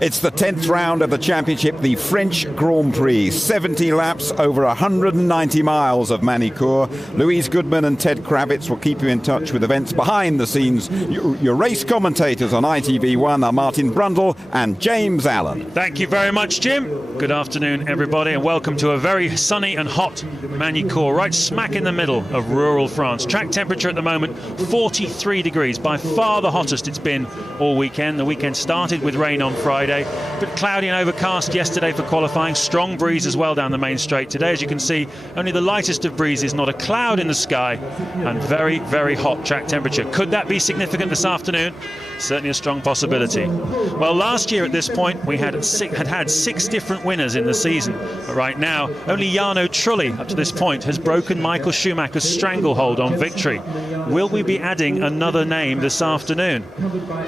It's the 10th round of the championship, the French Grand Prix. 70 laps over 190 miles of Magny Cours. Louise Goodman and Ted Kravitz will keep you in touch with events behind the scenes. Your race commentators on ITV1 are Martin Brundle and James Allen. Thank you very much, Jim. Good afternoon, everybody, and welcome to a very sunny and hot Magny Cours, right smack in the middle of rural France. Track temperature at the moment, 43 degrees, by far the hottest it's been all weekend. The weekend started with rain on Friday, but cloudy and overcast yesterday for qualifying. Strong breeze as well down the main straight. Today, as you can see, only the lightest of breezes, not a cloud in the sky, and very, very hot track temperature. Could that be significant this afternoon? Certainly a strong possibility. Well, last year at this point, we had six different winners in the season. But right now, only Jarno Trulli, up to this point, has broken Michael Schumacher's stranglehold on victory. Will we be adding another name this afternoon?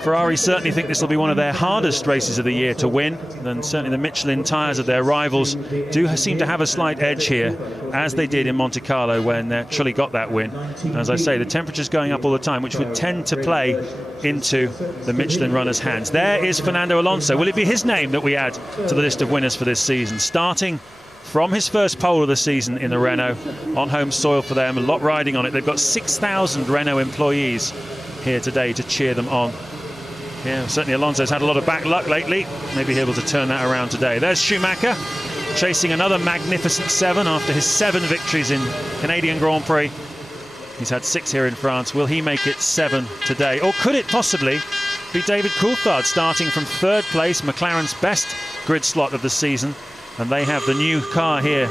Ferrari certainly think this will be one of their hardest races of the year to win, and certainly the Michelin tyres of their rivals do seem to have a slight edge here, as they did in Monte Carlo when Trulli got that win. As I say, the temperature's going up all the time, which would tend to play into the Michelin runners' hands. There is Fernando Alonso. Will it be his name that we add to the list of winners for this season? Starting from his first pole of the season in the Renault, on home soil for them, a lot riding on it. They've got 6,000 Renault employees here today to cheer them on. Yeah, certainly Alonso's had a lot of back luck lately. Maybe able to turn that around today. There's Schumacher, chasing another magnificent 7 after his 7 victories in Canadian Grand Prix. He's had 6 here in France. Will he make it 7 today? Or could it possibly be David Coulthard starting from 3rd place, McLaren's best grid slot of the season? And they have the new car here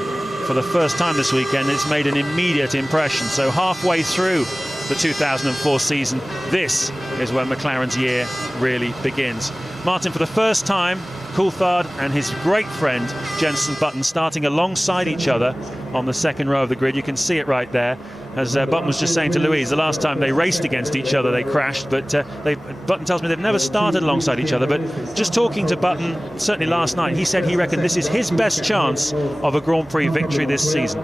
for the first time this weekend. It's made an immediate impression. So halfway through the 2004 season, this is where McLaren's year really begins. Martin, for the first time, Coulthard and his great friend Jenson Button starting alongside each other on the 2nd row of the grid. You can see it right there. As Button was just saying to Louise, the last time they raced against each other, they crashed, but Button tells me they've never started alongside each other. But just talking to Button, certainly last night, he said he reckoned this is his best chance of a Grand Prix victory this season.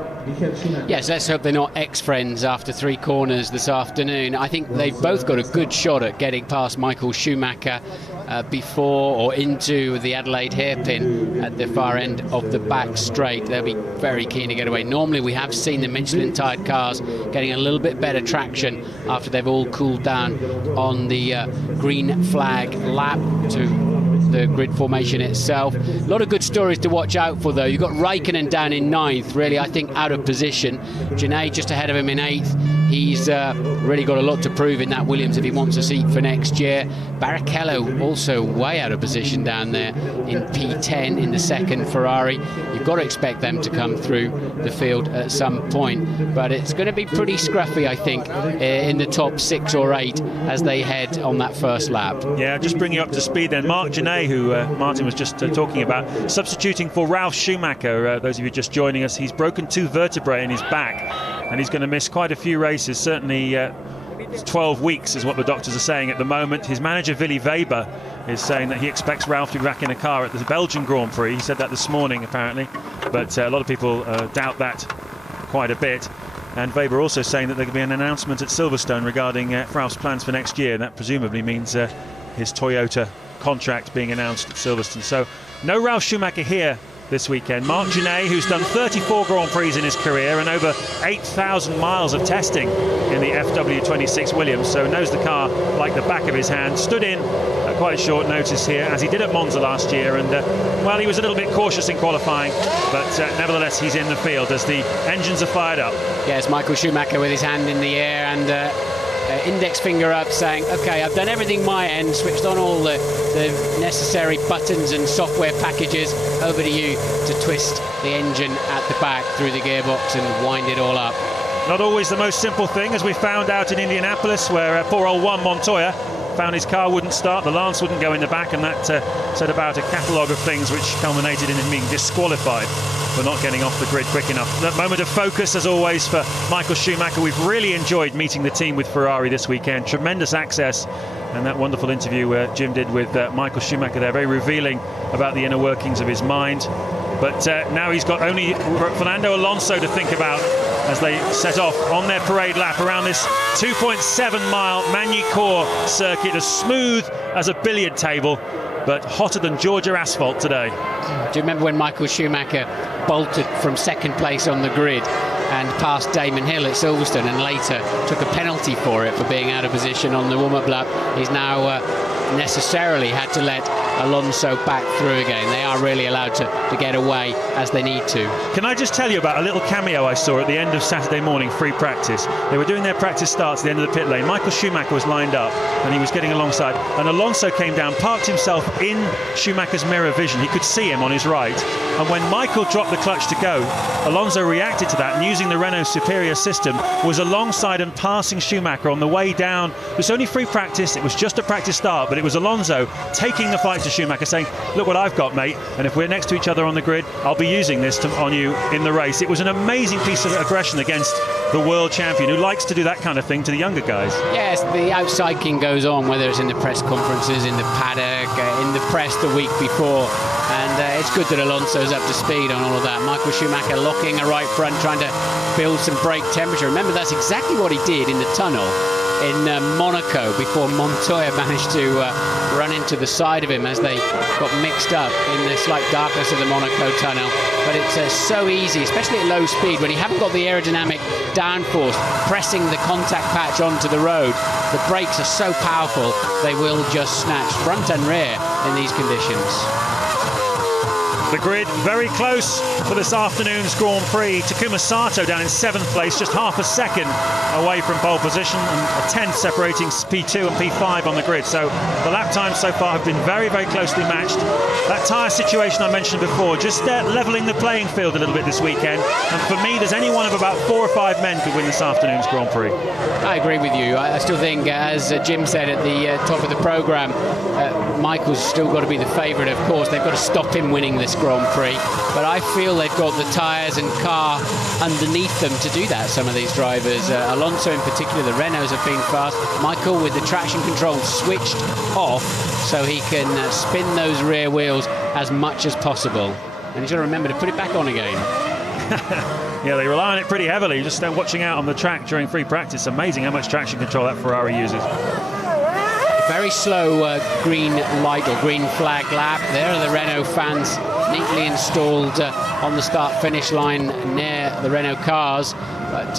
Yes, let's hope they're not ex-friends after 3 corners this afternoon. I think they've both got a good shot at getting past Michael Schumacher before or into the Adelaide hairpin at the far end of the back straight. They'll be very keen to get away. Normally we have seen the Michelin-tired cars getting a little bit better traction after they've all cooled down on the green flag lap to the grid formation itself. A lot of good stories to watch out for, though. You've got Raikkonen down in 9th, really, I think, out of position. Genet just ahead of him in 8th. He's really got a lot to prove in that Williams if he wants a seat for next year. Barrichello also way out of position down there in P10 in the 2nd Ferrari. You've got to expect them to come through the field at some point, but it's going to be pretty scruffy, I think, in the top 6 or 8 as they head on that first lap. Yeah, just bring you up to speed then. Marc Genet, who Martin was just talking about, substituting for Ralf Schumacher. Those of you just joining us, he's broken 2 vertebrae in his back, and he's going to miss quite a few races, certainly 12 weeks is what the doctors are saying at the moment. His manager, Willy Weber, is saying that he expects Ralf to be back in a car at the Belgian Grand Prix. He said that this morning, apparently, but a lot of people doubt that quite a bit. And Weber also saying that there could be an announcement at Silverstone regarding Ralf's plans for next year. That presumably means his Toyota contract being announced at Silverstone. So no Ralf Schumacher here this weekend. Marc Genet, who's done 34 Grand Prix in his career and over 8,000 miles of testing in the FW26 Williams, so knows the car like the back of his hand, stood in at quite short notice here, as he did at Monza last year, and well, he was a little bit cautious in qualifying, but nevertheless he's in the field as the engines are fired up. Yes, Michael Schumacher with his hand in the air and index finger up, saying, okay, I've done everything my end, switched on all the necessary buttons and software packages. Over to you to twist the engine at the back through the gearbox and wind it all up. Not always the most simple thing, as we found out in Indianapolis, where poor old Juan Montoya found his car wouldn't start, the lance wouldn't go in the back, and that said about a catalogue of things which culminated in him being disqualified for not getting off the grid quick enough. That moment of focus, as always, for Michael Schumacher. We've really enjoyed meeting the team with Ferrari this weekend. Tremendous access, and that wonderful interview Jim did with Michael Schumacher there, very revealing about the inner workings of his mind. But now he's got only Fernando Alonso to think about as they set off on their parade lap around this 2.7 mile Magny Cours circuit, as smooth as a billiard table. but hotter than Georgia asphalt today. Do you remember when Michael Schumacher bolted from second place on the grid and passed Damon Hill at Silverstone and later took a penalty for it, for being out of position on the warm-up lap? He's now necessarily had to let Alonso back through again. They are really allowed to get away as they need to. Can I just tell you about a little cameo I saw at the end of Saturday morning free practice? They were doing their practice starts at the end of the pit lane. Michael Schumacher was lined up and he was getting alongside, and Alonso came down, parked himself in Schumacher's mirror vision. He could see him on his right, and when Michael dropped the clutch to go, Alonso reacted to that, and using the Renault superior system was alongside and passing Schumacher on the way down. It was only free practice, it was just a practice start, but it was Alonso taking the fight to Schumacher, saying, look what I've got, mate, and if we're next to each other on the grid, I'll be using this on you in the race. It was an amazing piece of aggression against the world champion, who likes to do that kind of thing to the younger guys. Yes, the outside king goes on, whether it's in the press conferences, in the paddock, in the press the week before, and it's good that Alonso's up to speed on all of that. Michael Schumacher locking a right front, trying to build some brake temperature. Remember, that's exactly what he did in the tunnel in Monaco before Montoya managed to run into the side of him as they got mixed up in the slight darkness of the Monaco tunnel. But it's so easy, especially at low speed, when you haven't got the aerodynamic downforce pressing the contact patch onto the road. The brakes are so powerful, they will just snatch front and rear in these conditions. The grid very close for this afternoon's Grand Prix. Takuma Sato down in 7th place, just half a second away from pole position, and a 10th separating P2 and P5 on the grid. So the lap times so far have been very, very closely matched. That tyre situation I mentioned before, just levelling the playing field a little bit this weekend. And for me, there's any one of about 4 or 5 men could win this afternoon's Grand Prix. I agree with you. I still think, as Jim said at the top of the programme, Michael's still got to be the favourite, of course. They've got to stop him winning this Grand Prix, but I feel they've got the tyres and car underneath them to do that, some of these drivers. Alonso in particular, the Renaults have been fast. Michael with the traction control switched off so he can spin those rear wheels as much as possible. And he's got to remember to put it back on again. Yeah, they rely on it pretty heavily. Just watching out on the track during free practice. Amazing how much traction control that Ferrari uses. Very slow green light or green flag lap. There are the Renault fans neatly installed on the start-finish line near the Renault cars, but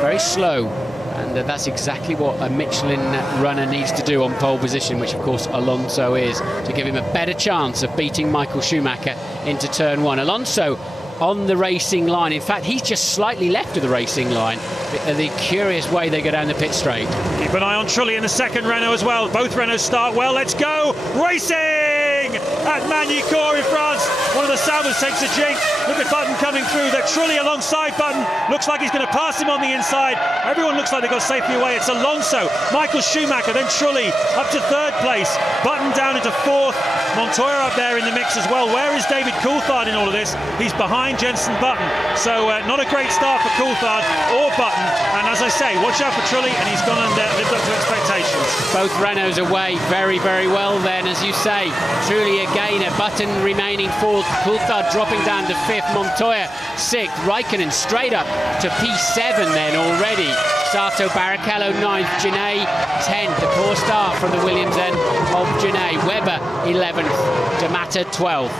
very slow. And that's exactly what a Michelin runner needs to do on pole position, which of course Alonso is, to give him a better chance of beating Michael Schumacher into turn 1. Alonso on the racing line. In fact, he's just slightly left of the racing line. The curious way they go down the pit straight. Keep an eye on Trulli in the second Renault as well. Both Renaults start well. Let's go racing at Magny Cours in France. One of the Saubers takes a jink. Look at Button coming through. That Trulli alongside Button. Looks like he's going to pass him on the inside. Everyone looks like they got safely away. It's Alonso, Michael Schumacher, then Trulli up to 3rd place. Button down into 4th. Montoya up there in the mix as well. Where is David Coulthard in all of this? He's behind Jenson Button. So not a great start for Coulthard or Button. And as I say, watch out for Trulli, and he's gone and lived up to expectations. Both Renaults away very, very well then, as you say. Trulli again, a Button remaining 4th. Coulthard dropping down to 5th. Montoya 6th. Raikkonen straight up to P7 then already. Sato Barrichello 9th. Genet 10th. A poor start from the Williams end of Genet. Webber 11th. D'Amata 12th.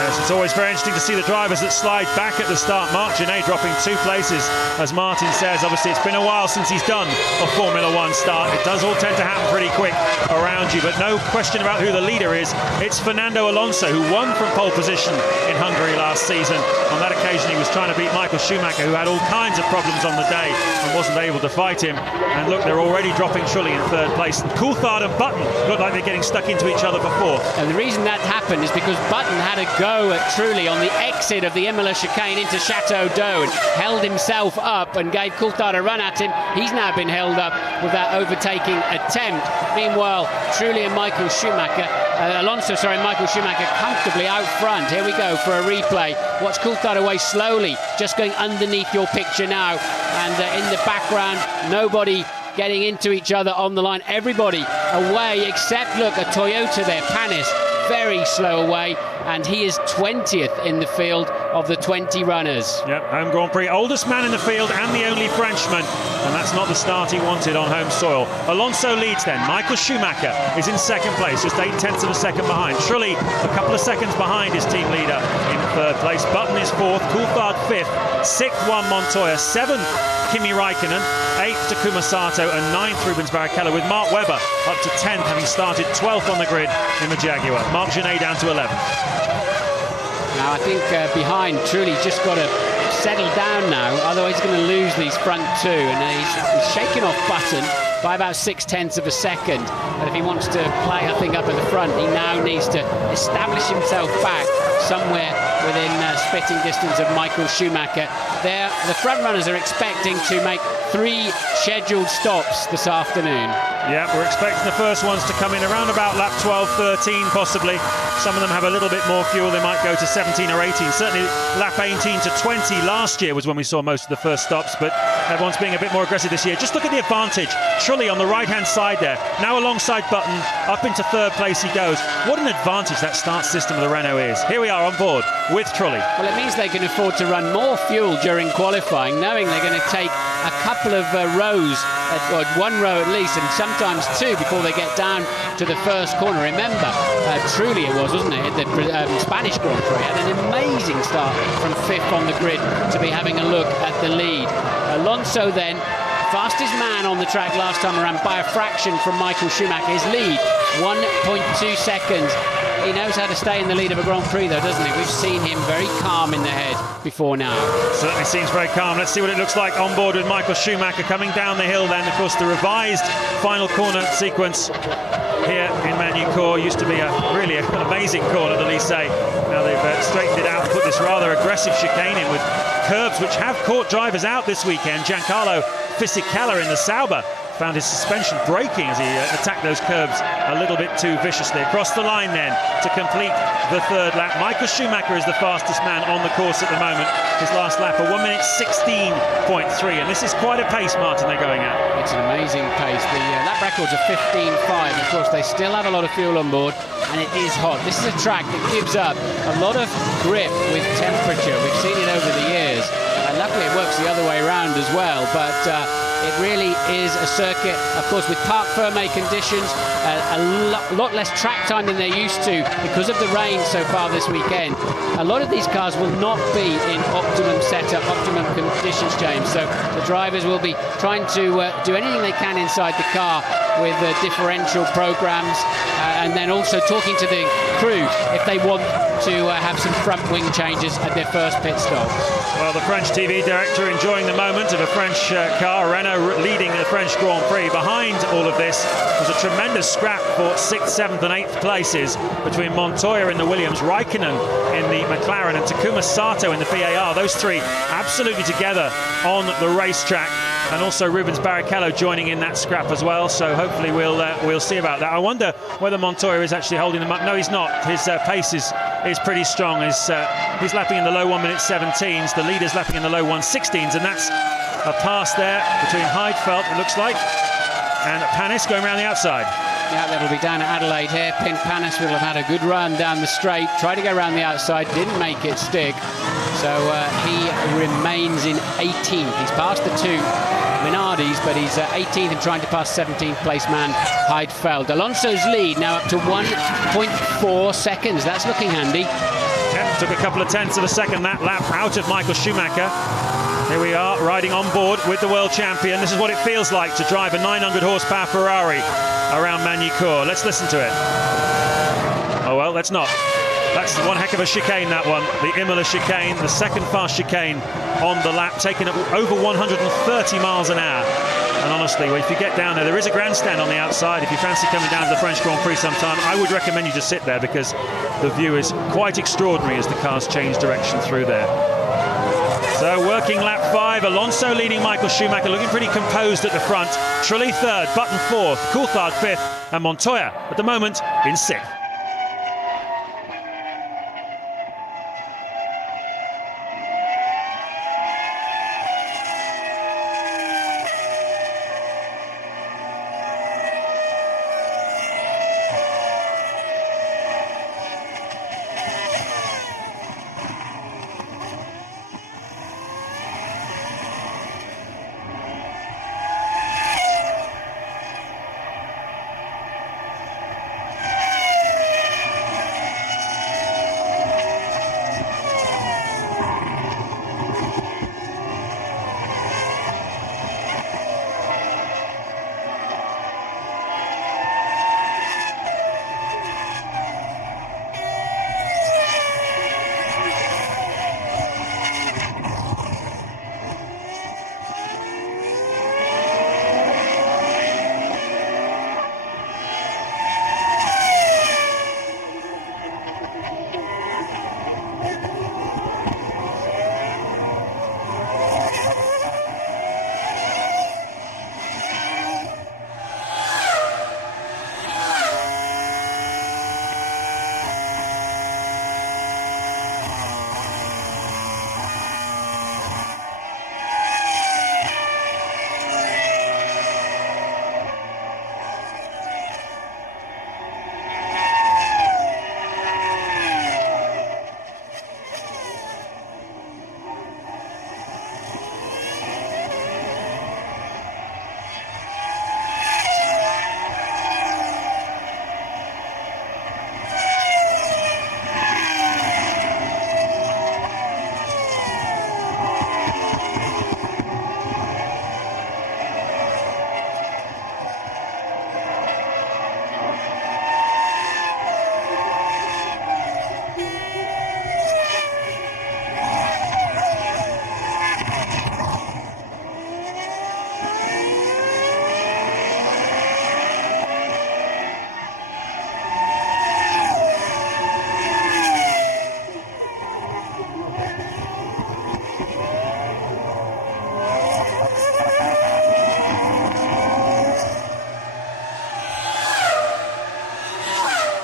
Yes, it's always very interesting to see the drivers that slide back at the start. Marc Genet dropping 2 places, as Martin says. Obviously, it's been a while since he's done a Formula One start. It does all tend to happen pretty quick around you, but no question about who the leader is. It's Fernando Alonso, who won from pole position in Hungary last season. On that occasion, he was trying to beat Michael Schumacher, who had all kinds of problems on the day and wasn't able to fight him. And look, they're already dropping Trulli in 3rd place. And Coulthard and Button look like they're getting stuck into each other before. And the reason that happened is because Button had a go at Trulli on the exit of the Imola chicane into Chateau d'Eau and held himself up and gave Coulthard a run at him. He's now been held up with that overtaking attempt. Meanwhile, Trulli and Michael Schumacher, Michael Schumacher comfortably out front. Here we go for a replay. Watch Coulthard away slowly, just going underneath your picture now. And in the background, nobody getting into each other on the line. Everybody away except, look, a Toyota there, Panis. very slow away, and he is 20th in the field of the 20 runners. Yep, home Grand Prix, oldest man in the field and the only Frenchman, and that's not the start he wanted on home soil. Alonso leads then. Michael Schumacher is in second place, just 8/10 of a second behind. Trulli a couple of seconds behind his team leader in third place. Button is fourth, Coulthard fifth, sixth Juan Montoya, seventh Kimi Raikkonen, 8th Takuma Sato, and 9th Rubens Barrichello, with Mark Webber up to 10th, having started 12th on the grid in the Jaguar. Marc Genet down to 11th. Now I think behind, truly just got to settle down now, otherwise he's going to lose these front two, and he's shaking off Button by about 6/10 of a second. But if he wants to play, I think, up at the front, he now needs to establish himself back somewhere within spitting distance of Michael Schumacher. The front runners are expecting to make 3 scheduled stops this afternoon. Yeah, we're expecting the first ones to come in around about lap 12, 13 possibly. Some of them have a little bit more fuel, they might go to 17 or 18. Certainly lap 18 to 20 last year was when we saw most of the first stops, but everyone's being a bit more aggressive this year. Just look at the advantage. Trulli on the right-hand side there, now alongside Button, up into third place he goes. What an advantage that start system of the Renault is. Here we are on board with Trulli. Well, it means they can afford to run more fuel during qualifying, knowing they're going to take a couple of rows, or 1 row at least, and sometimes 2 before they get down to the first corner. Remember, truly it was, wasn't it, the Spanish Grand Prix had an amazing start from 5th on the grid to be having a look at the lead. Alonso then, fastest man on the track last time around by a fraction from Michael Schumacher. His lead, 1.2 seconds. He knows how to stay in the lead of a Grand Prix, though, doesn't he? We've seen him very calm in the head before now. Certainly seems very calm. Let's see what it looks like on board with Michael Schumacher coming down the hill then. Of course, the revised final corner sequence here in Magny Cours used to be a really amazing corner, the Lycée. Now they've straightened it out and put this rather aggressive chicane in with curbs which have caught drivers out this weekend. Giancarlo Fisichella in the Sauber found his suspension breaking as he attacked those curbs a little bit too viciously. Across the line then to complete the third lap. Michael Schumacher is the fastest man on the course at the moment. His last lap, a 1:16.3, and this is quite a pace, Martin, they're going at. It's an amazing pace. The lap records are 15.5. Of course, they still have a lot of fuel on board, and it is hot. This is a track that gives up a lot of grip with temperature. We've seen it over the years, and luckily it works the other way around as well. But it really is a circuit, of course, with parc fermé conditions, a lot less track time than they're used to because of the rain so far this weekend. A lot of these cars will not be in optimum setup, optimum conditions, James. So the drivers will be trying to do anything they can inside the car with differential programs, and then also talking to the crew if they want to have some front wing changes at their first pit stop. Well, the French TV director enjoying the moment of a French car, Renault leading the French Grand Prix. Behind all of this was a tremendous scrap for 6th, 7th and 8th places between Montoya in the Williams, Raikkonen in the McLaren and Takuma Sato in the PAR. Those three absolutely together on the racetrack, and also Rubens Barrichello joining in that scrap as well. So hopefully we'll see about that. I wonder whether Montoya is actually holding them up. No, he's not. His pace is pretty strong. He's lapping in the low 1:17s. The leader's lapping in the low 1:16s, and that's a pass there between Heidfeld, it looks like, and Panis going around the outside. Yeah, that'll be down at Adelaide here. Pin Panis will have had a good run down the straight, tried to go around the outside, didn't make it stick. So he remains in 18th. He's passed the two Minardis, but he's 18th and trying to pass 17th place man Heidfeld. Alonso's lead now up to 1.4 seconds. That's looking handy. Yep, took a couple of tenths of a second that lap out of Michael Schumacher. Here we are riding on board with the world champion. This is what it feels like to drive a 900 horsepower Ferrari around Magny Cours. Let's listen to it. Oh well, let's not. That's one heck of a chicane, that one. The Imola chicane, the second fast chicane on the lap, taking it over 130 miles an hour. And honestly, if you get down there is a grandstand on the outside. If you fancy coming down to the French Grand Prix sometime, I would recommend you to sit there because the view is quite extraordinary as the cars change direction through there. So working lap 5, Alonso leading Michael Schumacher, looking pretty composed at the front. Trulli third, Button fourth, Coulthard fifth, and Montoya at the moment in sixth.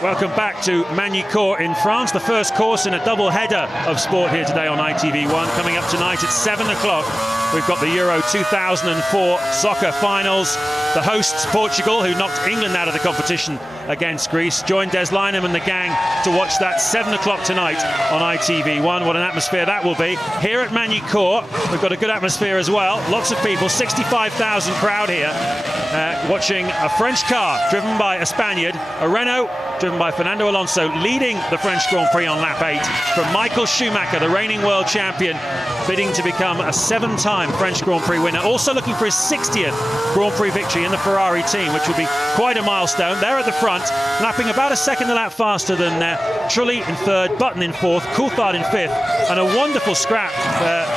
Welcome back to Magny Cours in France, the first course in a double header of sport here today on ITV1. Coming up tonight at 7 o'clock, we've got the Euro 2004 soccer finals. The hosts, Portugal, who knocked England out of the competition against Greece, joined Des Lynam and the gang to watch that 7 o'clock tonight on ITV1. What an atmosphere that will be. Here at Magny Cours, we've got a good atmosphere as well. Lots of people, 65,000 crowd here, watching a French car driven by a Spaniard, a Renault driven by Fernando Alonso, leading the French Grand Prix on lap 8 from Michael Schumacher, the reigning world champion, bidding to become a 7-time French Grand Prix winner. Also looking for his 60th Grand Prix victory in the Ferrari team, which would be quite a milestone. They're at the front, lapping about a second a lap faster than Trulli in third, Button in fourth, Coulthard in fifth, and a wonderful scrap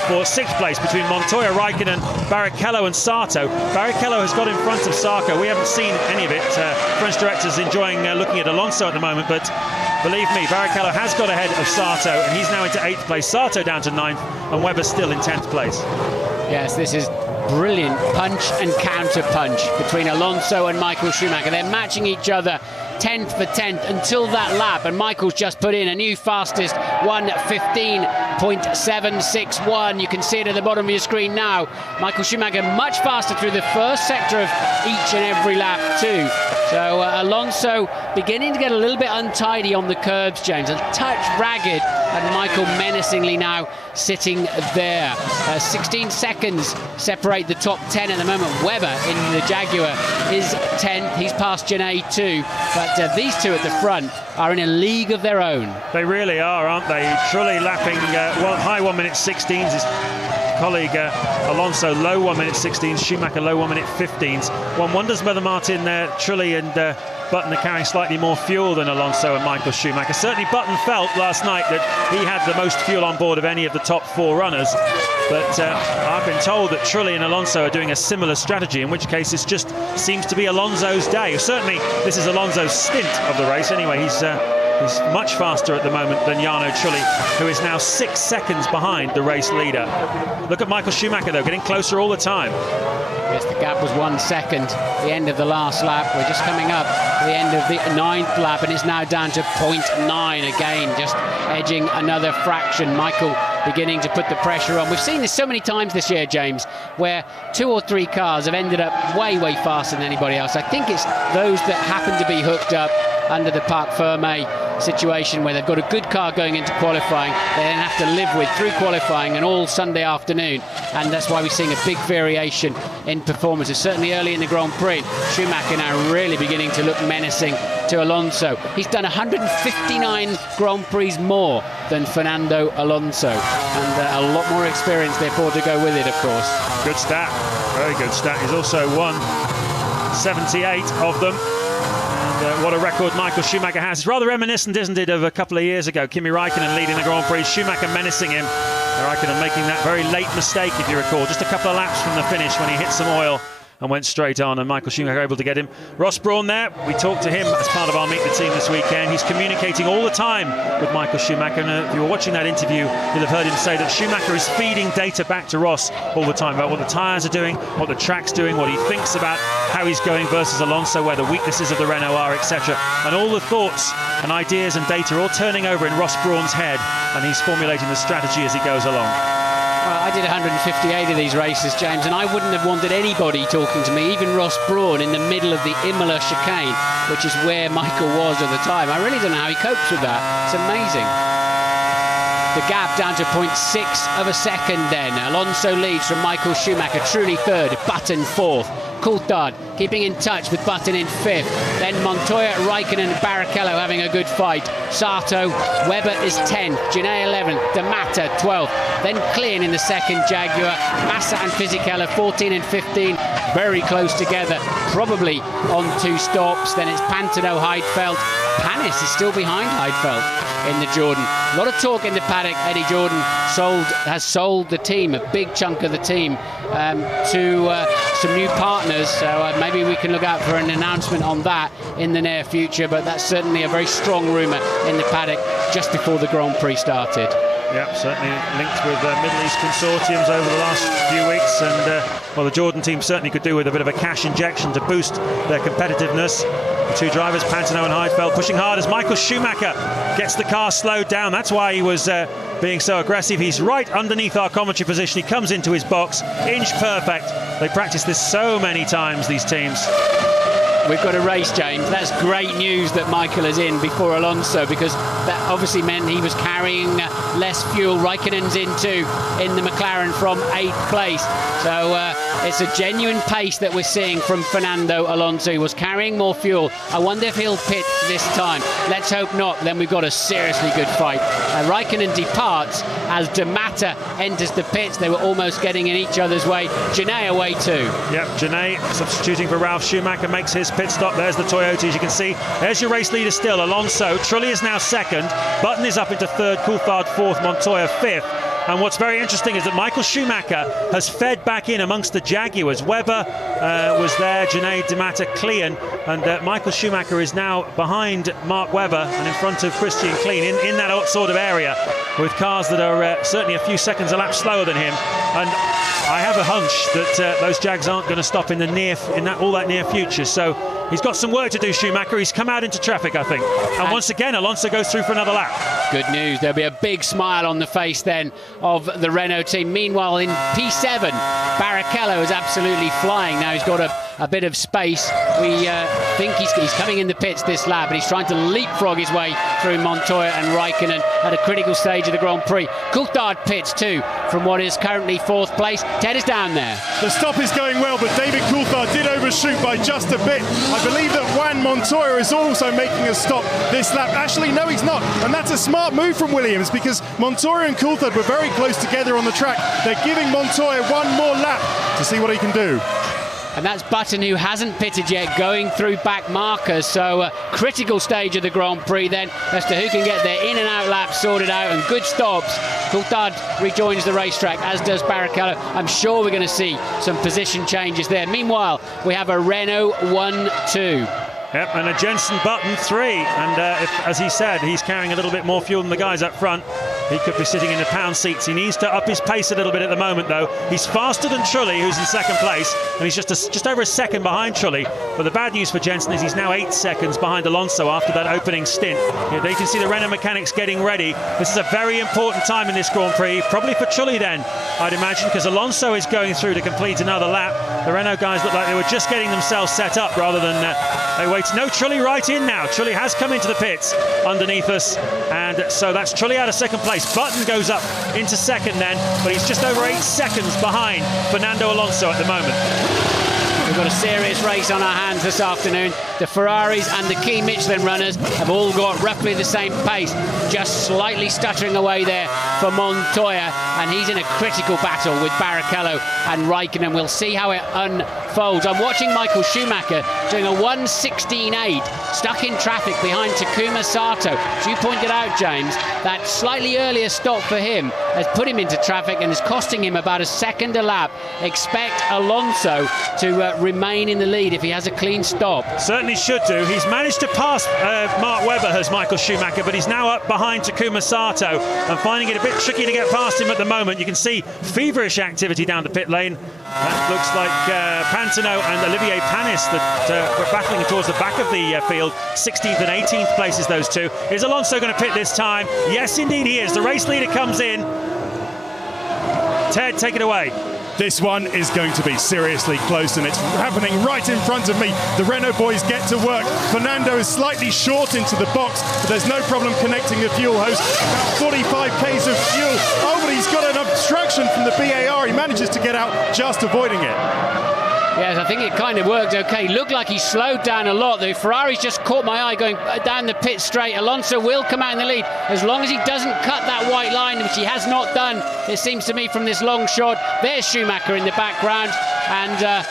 for sixth place between Montoya, Raikkonen, Barrichello and Sato. Barrichello has got in front of Sarko. We haven't seen any of it. French directors enjoying looking at Alonso at the moment, but believe me, Barrichello has got ahead of Sato, and he's now into 8th place. Sato down to 9th, and Webber still in 10th place. Yes, this is brilliant punch and counter punch between Alonso and Michael Schumacher. They're matching each other 10th for 10th until that lap, and Michael's just put in a new fastest 1:15.761. You can see it at the bottom of your screen now. Michael Schumacher much faster through the first sector of each and every lap too. So Alonso beginning to get a little bit untidy on the curbs, James, a touch ragged, and Michael menacingly now sitting there. 16 seconds separate the top 10 at the moment. Webber in the Jaguar is 10th. He's passed Janae too, but these two at the front are in a league of their own. They really are, aren't they? Trulli lapping high 1:16s. His colleague Alonso low 1:16s. Schumacher low 1:15s. One wonders whether Martin Trulli and Button are carrying slightly more fuel than Alonso and Michael Schumacher. Certainly Button felt last night that he had the most fuel on board of any of the top 4 runners. But I've been told that Trulli and Alonso are doing a similar strategy, in which case it just seems to be Alonso's day. Certainly this is Alonso's stint of the race. Anyway, he's much faster at the moment than Jarno Trulli, who is now 6 seconds behind the race leader. Look at Michael Schumacher, though, getting closer all the time. Yes, the gap was 1 second at the end of the last lap. We're just coming up to the end of the 9th lap, and it's now down to 0.9 again, just edging another fraction. Michael beginning to put the pressure on. We've seen this so many times this year, James, where 2 or 3 cars have ended up way faster than anybody else. I think it's those that happen to be hooked up under the Parc Fermé situation, where they've got a good car going into qualifying, they then have to live with through qualifying and all Sunday afternoon, and that's why we're seeing a big variation in performances. Certainly early in the Grand Prix, Schumacher now really beginning to look menacing to Alonso. He's done 159 Grand Prix more than Fernando Alonso, and a lot more experience therefore to go with it, of course. Good stat, very good stat. He's also won 78 of them. What a record Michael Schumacher has. It's rather reminiscent, isn't it, of a couple of years ago. Kimi Raikkonen leading the Grand Prix, Schumacher menacing him. Raikkonen making that very late mistake, if you recall, just a couple of laps from the finish when he hit some oil and went straight on, and Michael Schumacher able to get him. Ross Brawn there, we talked to him as part of our Meet the Team this weekend. He's communicating all the time with Michael Schumacher, and if you were watching that interview, you'll have heard him say that Schumacher is feeding data back to Ross all the time about what the tyres are doing, what the track's doing, what he thinks about how he's going versus Alonso, where the weaknesses of the Renault are, etc. And all the thoughts and ideas and data are all turning over in Ross Brawn's head, and he's formulating the strategy as he goes along. Well, I did 158 of these races, James, and I wouldn't have wanted anybody talking to me, even Ross Brawn, in the middle of the Imola chicane, which is where Michael was at the time. I really don't know how he copes with that. It's amazing. The gap down to 0.6 of a second then. Alonso leads from Michael Schumacher, Trulli third, Button fourth. Coulthard keeping in touch with Button in fifth. Then Montoya, Raikkonen and Barrichello having a good fight. Sato, Webber is 10th, Janae 11th, D'Amata 12th. Then Klein in the second Jaguar. Massa and Fisichella 14 and 15, very close together, probably on 2 stops. Then it's Pantano, Heidfeld. Panis is still behind Heidfeld in the Jordan. A lot of talk in the paddock. Eddie Jordan has sold the team, a big chunk of the team, to some new partners. So maybe we can look out for an announcement on that in the near future. But that's certainly a very strong rumour in the paddock just before the Grand Prix started. Yeah, certainly linked with Middle East consortiums over the last few weeks, and well, the Jordan team certainly could do with a bit of a cash injection to boost their competitiveness. The two drivers, Pantano and Heidfeld, pushing hard as Michael Schumacher gets the car slowed down. That's why he was being so aggressive. He's right underneath our commentary position. He comes into his box, inch perfect. They practice this so many times, these teams. We've got a race, James. That's great news that Michael is in before Alonso, because that obviously meant he was carrying less fuel. Raikkonen's in the McLaren from 8th place. So it's a genuine pace that we're seeing from Fernando Alonso. He was carrying more fuel. I wonder if he'll pit this time. Let's hope not. Then we've got a seriously good fight. Raikkonen departs as De Mata enters the pits. They were almost getting in each other's way. Genet away too. Yep, Genet substituting for Ralf Schumacher makes his pit stop. There's the Toyota, as you can see. There's your race leader still, Alonso. Trulli is now second. Button is up into third. Coulthard fourth. Montoya fifth. And what's very interesting is that Michael Schumacher has fed back in amongst the Jaguars. Webber was there, Genet, De Mata, Klein, and Michael Schumacher is now behind Mark Webber and in front of Christian Klein in that sort of area, with cars that are certainly a few seconds a lap slower than him. And I have a hunch that those Jags aren't going to stop in the all that near future. So he's got some work to do, Schumacher. He's come out into traffic, I think. And once again, Alonso goes through for another lap. Good news. There'll be a big smile on the face then of the Renault team. Meanwhile, in P7, Barrichello is absolutely flying. Now he's got a bit of space. We think he's coming in the pits this lap, but he's trying to leapfrog his way through Montoya and Raikkonen at a critical stage of the Grand Prix. Coulthard pits too from what is currently 4th place. Ted is down there. The stop is going well, but David Coulthard did overshoot by just a bit. I believe that Juan Montoya is also making a stop this lap. Actually, no, he's not. And that's a smart move from Williams, because Montoya and Coulthard were very close together on the track. They're giving Montoya one more lap to see what he can do. And that's Button, who hasn't pitted yet, going through back markers. So critical stage of the Grand Prix then as to who can get their in and out laps sorted out, and good stops. Coulthard rejoins the racetrack, as does Barrichello. I'm sure we're going to see some position changes there. Meanwhile, we have a Renault 1-2. Yep, and a Jenson Button 3. And as he said, he's carrying a little bit more fuel than the guys up front. He could be sitting in the pound seats. He needs to up his pace a little bit at the moment, though. He's faster than Trulli, who's in second place, and he's just over a second behind Trulli. But the bad news for Jenson is he's now 8 seconds behind Alonso after that opening stint. There you can see the Renault mechanics getting ready. This is a very important time in this Grand Prix, probably for Trulli then, I'd imagine, because Alonso is going through to complete another lap. The Renault guys look like they were just getting themselves set up rather than they wait. No, Trulli right in now. Trulli has come into the pits underneath us, and so that's Trulli out of second place. Button goes up into second then, but he's just over 8 seconds behind Fernando Alonso at the moment. We've got a serious race on our hands this afternoon. The Ferraris and the key Michelin runners have all got roughly the same pace, just slightly stuttering away there for Montoya, and he's in a critical battle with Barrichello and Raikkonen. We'll see how it unfolds. I'm watching Michael Schumacher doing a 1:16.8, stuck in traffic behind Takuma Sato. As you pointed out, James, that slightly earlier stop for him has put him into traffic and is costing him about a second a lap. Expect Alonso to remain in the lead if he has a clean stop. Certainly should do. He's managed to pass Mark Webber, has Michael Schumacher, but he's now up behind Takuma Sato and finding it a bit tricky to get past him at the moment. You can see feverish activity down the pit lane. That looks like Pantano and Olivier Panis that were battling towards the back of the field. 16th and 18th places, those two. Is Alonso going to pit this time? Yes, indeed he is. The race leader comes in. Ted, take it away. This one is going to be seriously close, and it's happening right in front of me. The Renault boys get to work. Fernando is slightly short into the box, but there's no problem connecting the fuel hose. About 45 k's of fuel. Oh, but he's got an obstruction from the BAR. He manages to get out, just avoiding it. Yes, I think it kind of worked okay. Looked like he slowed down a lot. The Ferrari's just caught my eye going down the pit straight. Alonso will come out in the lead as long as he doesn't cut that white line, which he has not done, it seems to me, from this long shot. There's Schumacher in the background, and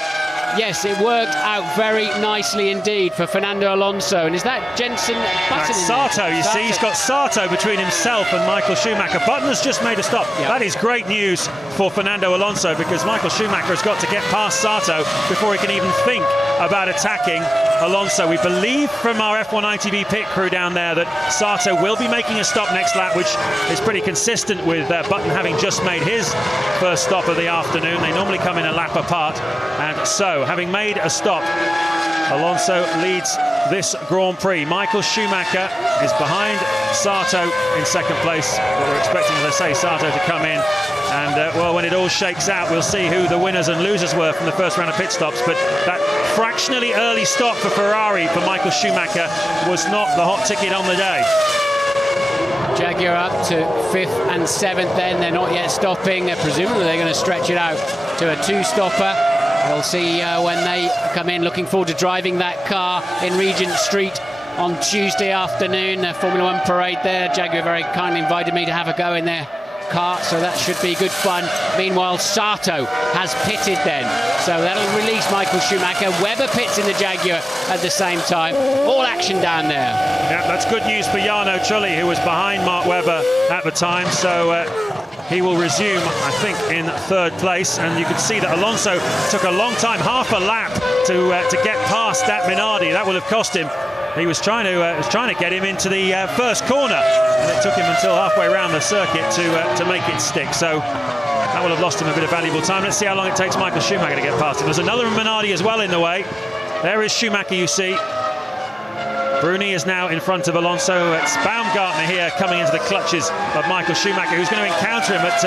yes, it worked out very nicely indeed for Fernando Alonso. And is that Jenson Button? That's Sato, you see. He's got Sato between himself and Michael Schumacher. Button has just made a stop. Yep. That is great news for Fernando Alonso, because Michael Schumacher has got to get past Sato before he can even think about attacking Alonso. We believe from our F1 ITV pit crew down there that Sato will be making a stop next lap, which is pretty consistent with Button having just made his first stop of the afternoon. They normally come in a lap apart, and so Alonso, having made a stop. Alonso leads this Grand Prix. Michael Schumacher is behind Sato in second place. But we're expecting, as I say, Sato to come in. And, well, when it all shakes out, we'll see who the winners and losers were from the first round of pit stops. But that fractionally early stop for Ferrari for Michael Schumacher was not the hot ticket on the day. Jaguar up to 5th and 7th then. They're not yet stopping. Presumably they're going to stretch it out to a two-stopper. We'll see when they come in. Looking forward to driving that car in Regent Street on Tuesday afternoon. Formula One parade there. Jaguar very kindly invited me to have a go in their car, so that should be good fun. Meanwhile, Sato has pitted then, so that'll release Michael Schumacher. Webber pits in the Jaguar at the same time. All action down there. Yeah, that's good news for Jarno Trulli, who was behind Mark Webber at the time, so he will resume, I think, in third place. And you can see that Alonso took a long time, half a lap, to get past that Minardi. That will have cost him. He was trying to get him into the first corner, and it took him until halfway around the circuit to make it stick. So that will have lost him a bit of valuable time. Let's see how long it takes Michael Schumacher to get past him. There's another Minardi as well in the way. There is Schumacher, you see. Bruni is now in front of Alonso. It's Baumgartner here coming into the clutches of Michael Schumacher, who's going to encounter him at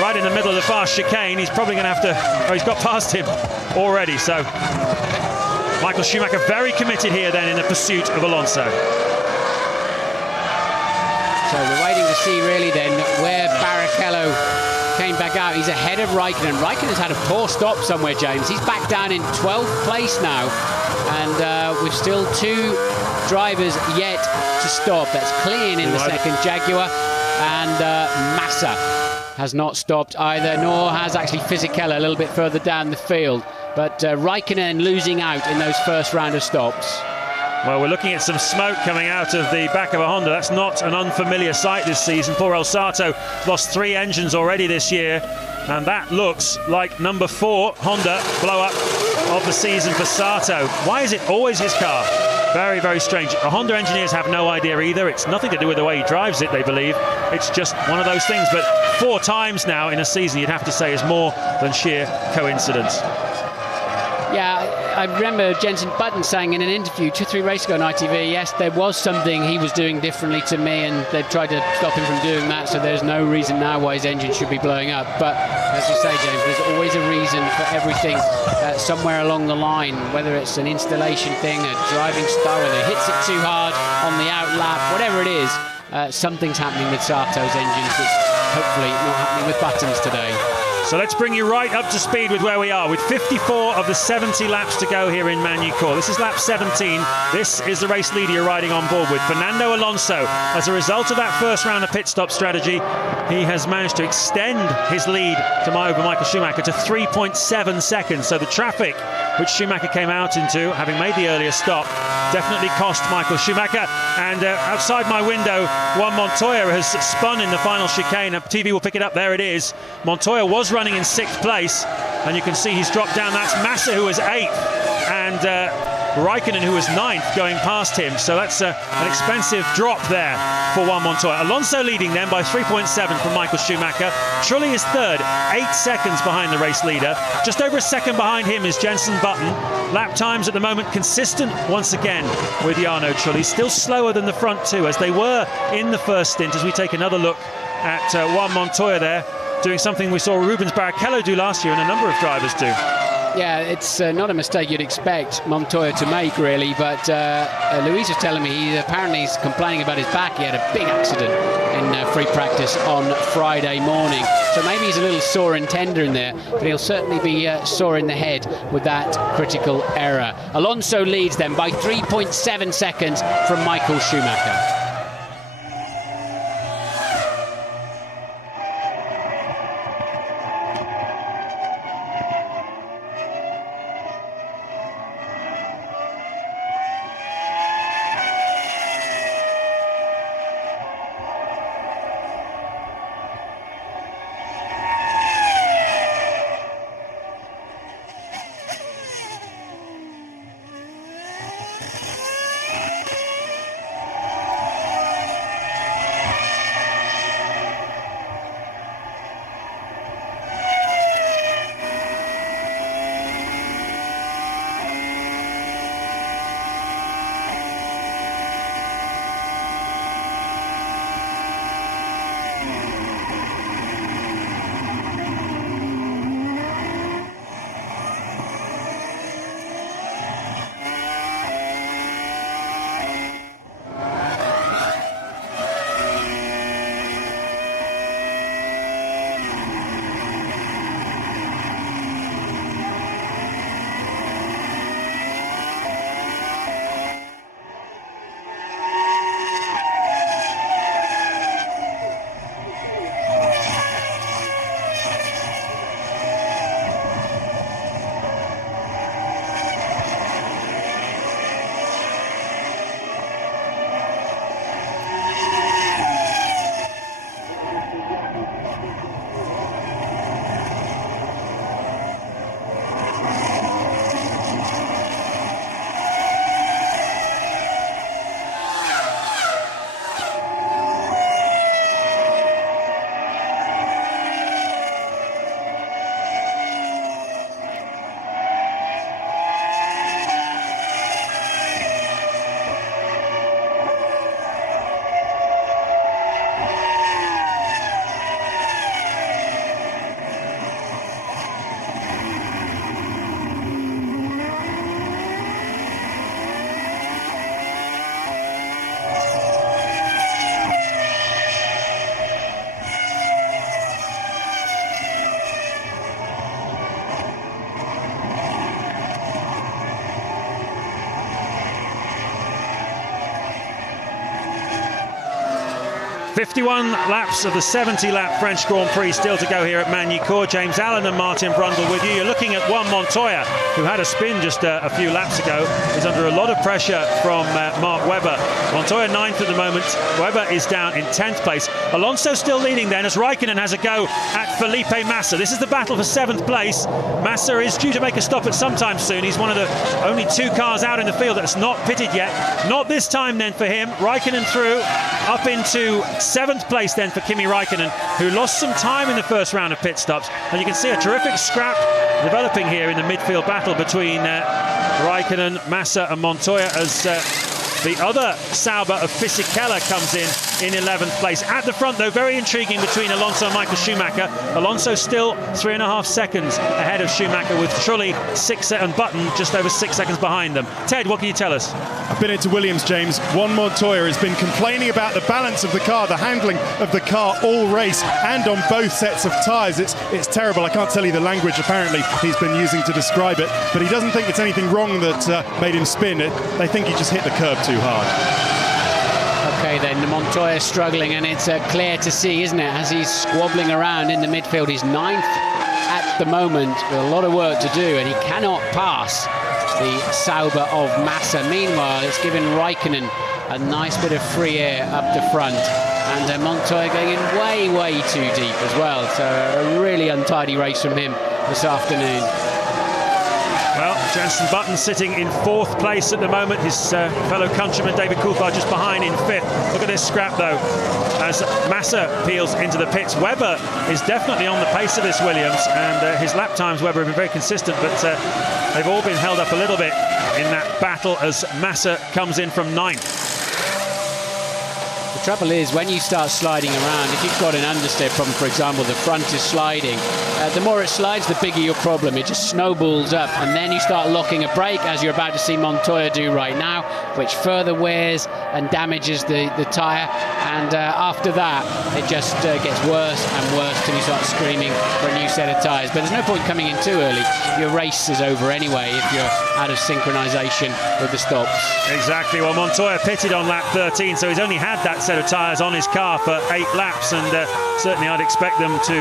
right in the middle of the fast chicane. He's probably going to have to... Oh, he's got past him already, so... Michael Schumacher very committed here then in the pursuit of Alonso. So we're waiting to see really then where Barrichello came back out. He's ahead of Raikkonen. Raikkonen's had a poor stop somewhere, James. He's back down in 12th place now. And we've still two drivers yet to stop. That's Klein in the second Jaguar. And Massa has not stopped either, nor has actually Fisichella a little bit further down the field. But Raikkonen losing out in those first round of stops. Well, we're looking at some smoke coming out of the back of a Honda. That's not an unfamiliar sight this season. Poor El Sato lost 3 engines already this year. And that looks like number 4 Honda blow-up of the season for Sato. Why is it always his car? Very, very strange. The Honda engineers have no idea either. It's nothing to do with the way he drives it, they believe. It's just one of those things. But 4 times now in a season, you'd have to say, is more than sheer coincidence. Yeah, I remember Jenson Button saying in an interview 2-3 races ago on ITV, yes, there was something he was doing differently to me, and they tried to stop him from doing that, so there's no reason now why his engine should be blowing up. But as you say, James, there's always a reason for everything somewhere along the line, whether it's an installation thing, a driving style, whether he hits it too hard on the out lap, whatever it is, something's happening with Sato's engines that's hopefully not happening with Button's today. So let's bring you right up to speed with where we are, with 54 of the 70 laps to go here in Magny Cours. This is lap 17. This is the race leader you're riding on board with, Fernando Alonso. As a result of that first round of pit stop strategy, he has managed to extend his lead over Michael Schumacher to 3.7 seconds. So the traffic which Schumacher came out into, having made the earlier stop, definitely cost Michael Schumacher. And outside my window, Juan Montoya has spun in the final chicane. TV will pick it up. There it is. Montoya was running in 6th place, and you can see he's dropped down. That's Massa, who was 8th, and Raikkonen, who was 9th, going past him. So that's an expensive drop there for Juan Montoya. Alonso leading then by 3.7 from Michael Schumacher. Trulli is 3rd, 8 seconds behind the race leader. Just over a second behind him is Jenson Button. Lap times at the moment consistent once again with Jarno Trulli. Still slower than the front two, as they were in the first stint, as we take another look at Juan Montoya there, doing something we saw Rubens Barrichello do last year and a number of drivers do. Yeah, it's not a mistake you'd expect Montoya to make, really, but Luis was telling me he apparently is complaining about his back. He had a big accident in free practice on Friday morning, so maybe he's a little sore and tender in there, but he'll certainly be sore in the head with that critical error. Alonso leads then by 3.7 seconds from Michael Schumacher. 51 laps of the 70-lap French Grand Prix still to go here at Magny Cours. James Allen and Martin Brundle with you. You're looking at Juan Montoya, who had a spin just a few laps ago. He's under a lot of pressure from Mark Webber. Montoya 9th at the moment. Webber is down in 10th place. Alonso still leading then as Raikkonen has a go at Felipe Massa. This is the battle for 7th place. Massa is due to make a stop at some time soon. He's one of the only 2 cars out in the field that's not pitted yet. Not this time then for him. Raikkonen through, up into 7th place then for Kimi Raikkonen, who lost some time in the first round of pit stops. And you can see a terrific scrap developing here in the midfield battle between Raikkonen, Massa and Montoya as the other Sauber of Fisichella comes in 11th place. At the front, though, very intriguing between Alonso and Michael Schumacher. Alonso still 3.5 seconds ahead of Schumacher, with Trulli and Button just over 6 seconds behind them. Ted, what can you tell us? I've been into Williams, James. Juan Montoya has been complaining about the balance of the car, the handling of the car all race and on both sets of tyres. It's terrible. I can't tell you the language apparently he's been using to describe it, but he doesn't think it's anything wrong that made him spin. They think he just hit the curb too hard. Okay, then Montoya struggling, and it's clear to see, isn't it, as he's squabbling around in the midfield. He's 9th at the moment with a lot of work to do, and he cannot pass the Sauber of Massa. Meanwhile, it's given Raikkonen a nice bit of free air up the front, and Montoya going in way too deep as well. So a really untidy race from him this afternoon. Well, Jenson Button sitting in 4th place at the moment. His fellow countryman David Coulthard just behind in 5th. Look at this scrap, though, as Massa peels into the pits. Webber is definitely on the pace of this Williams, and his lap times, Webber, have been very consistent, but they've all been held up a little bit in that battle as Massa comes in from 9th. The trouble is, when you start sliding around, if you've got an understeer problem, for example, the front is sliding, the more it slides, the bigger your problem. It just snowballs up, and then you start locking a brake, as you're about to see Montoya do right now, which further wears and damages the tyre, and after that, it just gets worse and worse till you start screaming for a new set of tyres. But there's no point coming in too early. Your race is over anyway if you're out of synchronisation with the stops. Exactly. Well, Montoya pitted on lap 13, so he's only had that set of tyres on his car for 8 laps, and certainly I'd expect them to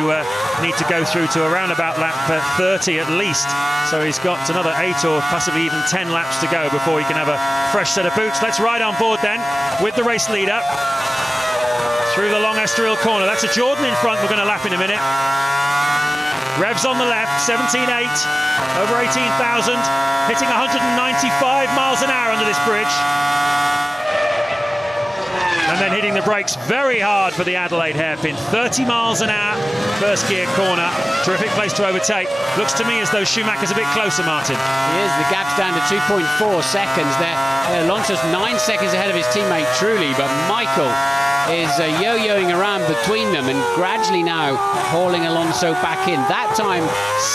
need to go through to around about lap 30 at least. So he's got another 8 or possibly even 10 laps to go before he can have a fresh set of boots. Let's ride on board then with the race leader through the long Estoril corner. That's a Jordan in front we're going to lap in a minute. Revs on the left, 17.8, over 18,000, hitting 195 miles an hour under this bridge. And then hitting the brakes very hard for the Adelaide hairpin. 30 miles an hour, first gear corner. Terrific place to overtake. Looks to me as though Schumacher's a bit closer, Martin. He is. The gap's down to 2.4 seconds there. Alonso's 9 seconds ahead of his teammate Trulli, but Michael is yo-yoing around between them and gradually now hauling Alonso back in. That time,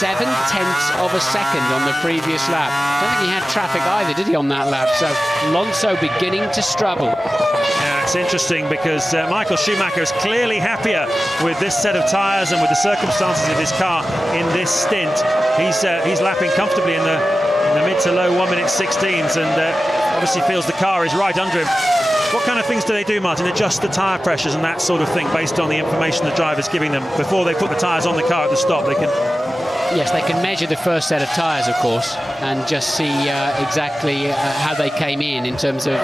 7/10 of a second on the previous lap. I don't think he had traffic either, did he, on that lap? So Alonso beginning to struggle. Yeah, it's interesting because Michael Schumacher is clearly happier with this set of tyres and with the circumstances of his car in this stint. He's lapping comfortably in the mid to low 1:16s, and obviously feels the car is right under him. What kind of things do they do, Martin? Adjust the tyre pressures and that sort of thing based on the information the driver's giving them before they put the tyres on the car at the stop. They can... Yes, they can measure the first set of tyres, of course, and just see exactly how they came in terms of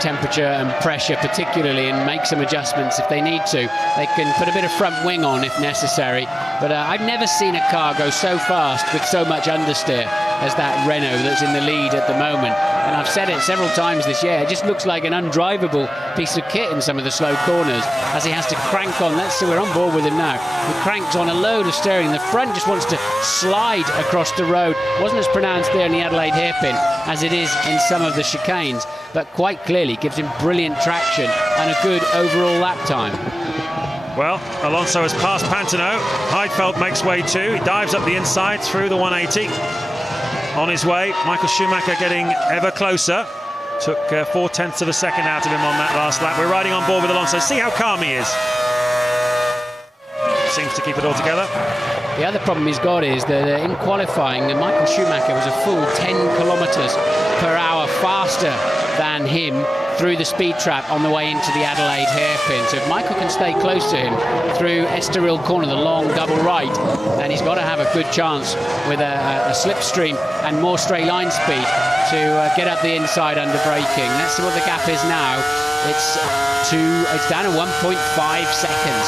temperature and pressure particularly, and make some adjustments if they need to. They can put a bit of front wing on if necessary, but I've never seen a car go so fast with so much understeer as that Renault that's in the lead at the moment. And I've said it several times this year, it just looks like an undrivable piece of kit in some of the slow corners as he has to crank on. Let's see, we're on board with him now. He cranks on a load of steering. The front just wants to slide across the road. Wasn't as pronounced there in the Adelaide hairpin as it is in some of the chicanes, but quite clearly gives him brilliant traction and a good overall lap time. Well, Alonso has passed Pantano. Heidfeld makes way too. He dives up the inside through the 180. On his way, Michael Schumacher getting ever closer. Took 4/10 of a second out of him on that last lap. We're riding on board with Alonso. See how calm he is. Seeing seems to keep it all together. The other problem he's got is that in qualifying, Michael Schumacher was a full 10 kilometres per hour faster than him through the speed trap on the way into the Adelaide hairpin. So if Michael can stay close to him through Estoril corner, the long double right, then he's got to have a good chance with a slipstream and more straight line speed to get up the inside under braking. Let's see what the gap is now. It's down to 1.5 seconds.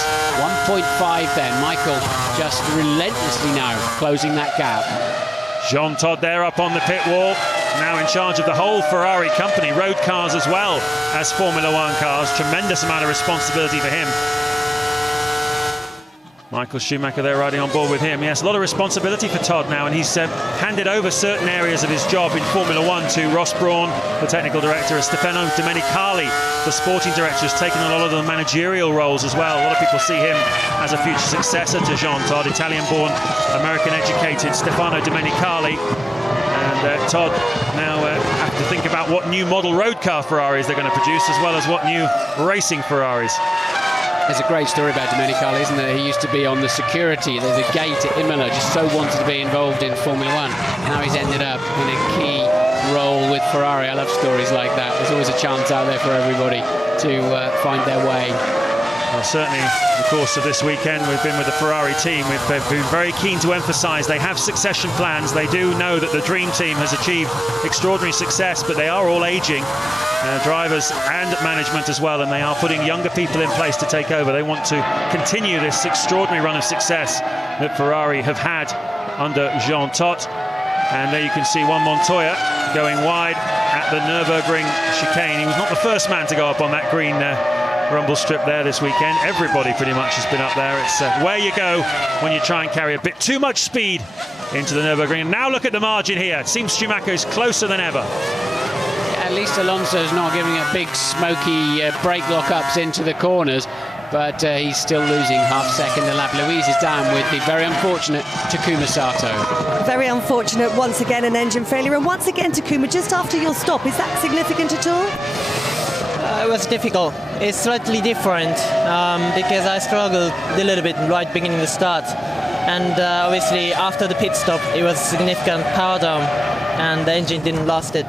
1.5 then. Michael just relentlessly now closing that gap. Jean Todt there up on the pit wall, now in charge of the whole Ferrari company, road cars as well as Formula One cars. Tremendous amount of responsibility for him. Michael Schumacher there riding on board with him. Yes, a lot of responsibility for Todt now, and he's handed over certain areas of his job in Formula One to Ross Brawn, the technical director, as Stefano Domenicali, the sporting director, has taken on a lot of the managerial roles as well. A lot of people see him as a future successor to Jean Todt. Italian-born, American-educated Stefano Domenicali. And Todt now have to think about what new model road car Ferraris they're going to produce, as well as what new racing Ferraris. There's a great story about Domenicali, isn't there? He used to be on the security. There's a gate at Imola, just so wanted to be involved in Formula One. Now he's ended up in a key role with Ferrari. I love stories like that. There's always a chance out there for everybody to find their way. Well, certainly in the course of this weekend we've been with the Ferrari team. We've been very keen to emphasise they have succession plans. They do know that the Dream Team has achieved extraordinary success, but they are all ageing. Drivers and management as well, and they are putting younger people in place to take over. They want to continue this extraordinary run of success that Ferrari have had under Jean Todt. And there you can see Juan Montoya going wide at the Nürburgring chicane. He was not the first man to go up on that green rumble strip there this weekend. Everybody pretty much has been up there. It's where you go when you try and carry a bit too much speed into the Nürburgring. And now look at the margin here. It seems Schumacher is closer than ever. At least Alonso's not giving a big smoky brake lock-ups into the corners, but he's still losing half second a lap. Louise is down with the very unfortunate Takuma Sato. Very unfortunate, once again an engine failure, and once again Takuma just after your stop. Is that significant at all? It was difficult. It's slightly different because I struggled a little bit right beginning the start, and obviously after the pit stop it was significant power down and the engine didn't last it.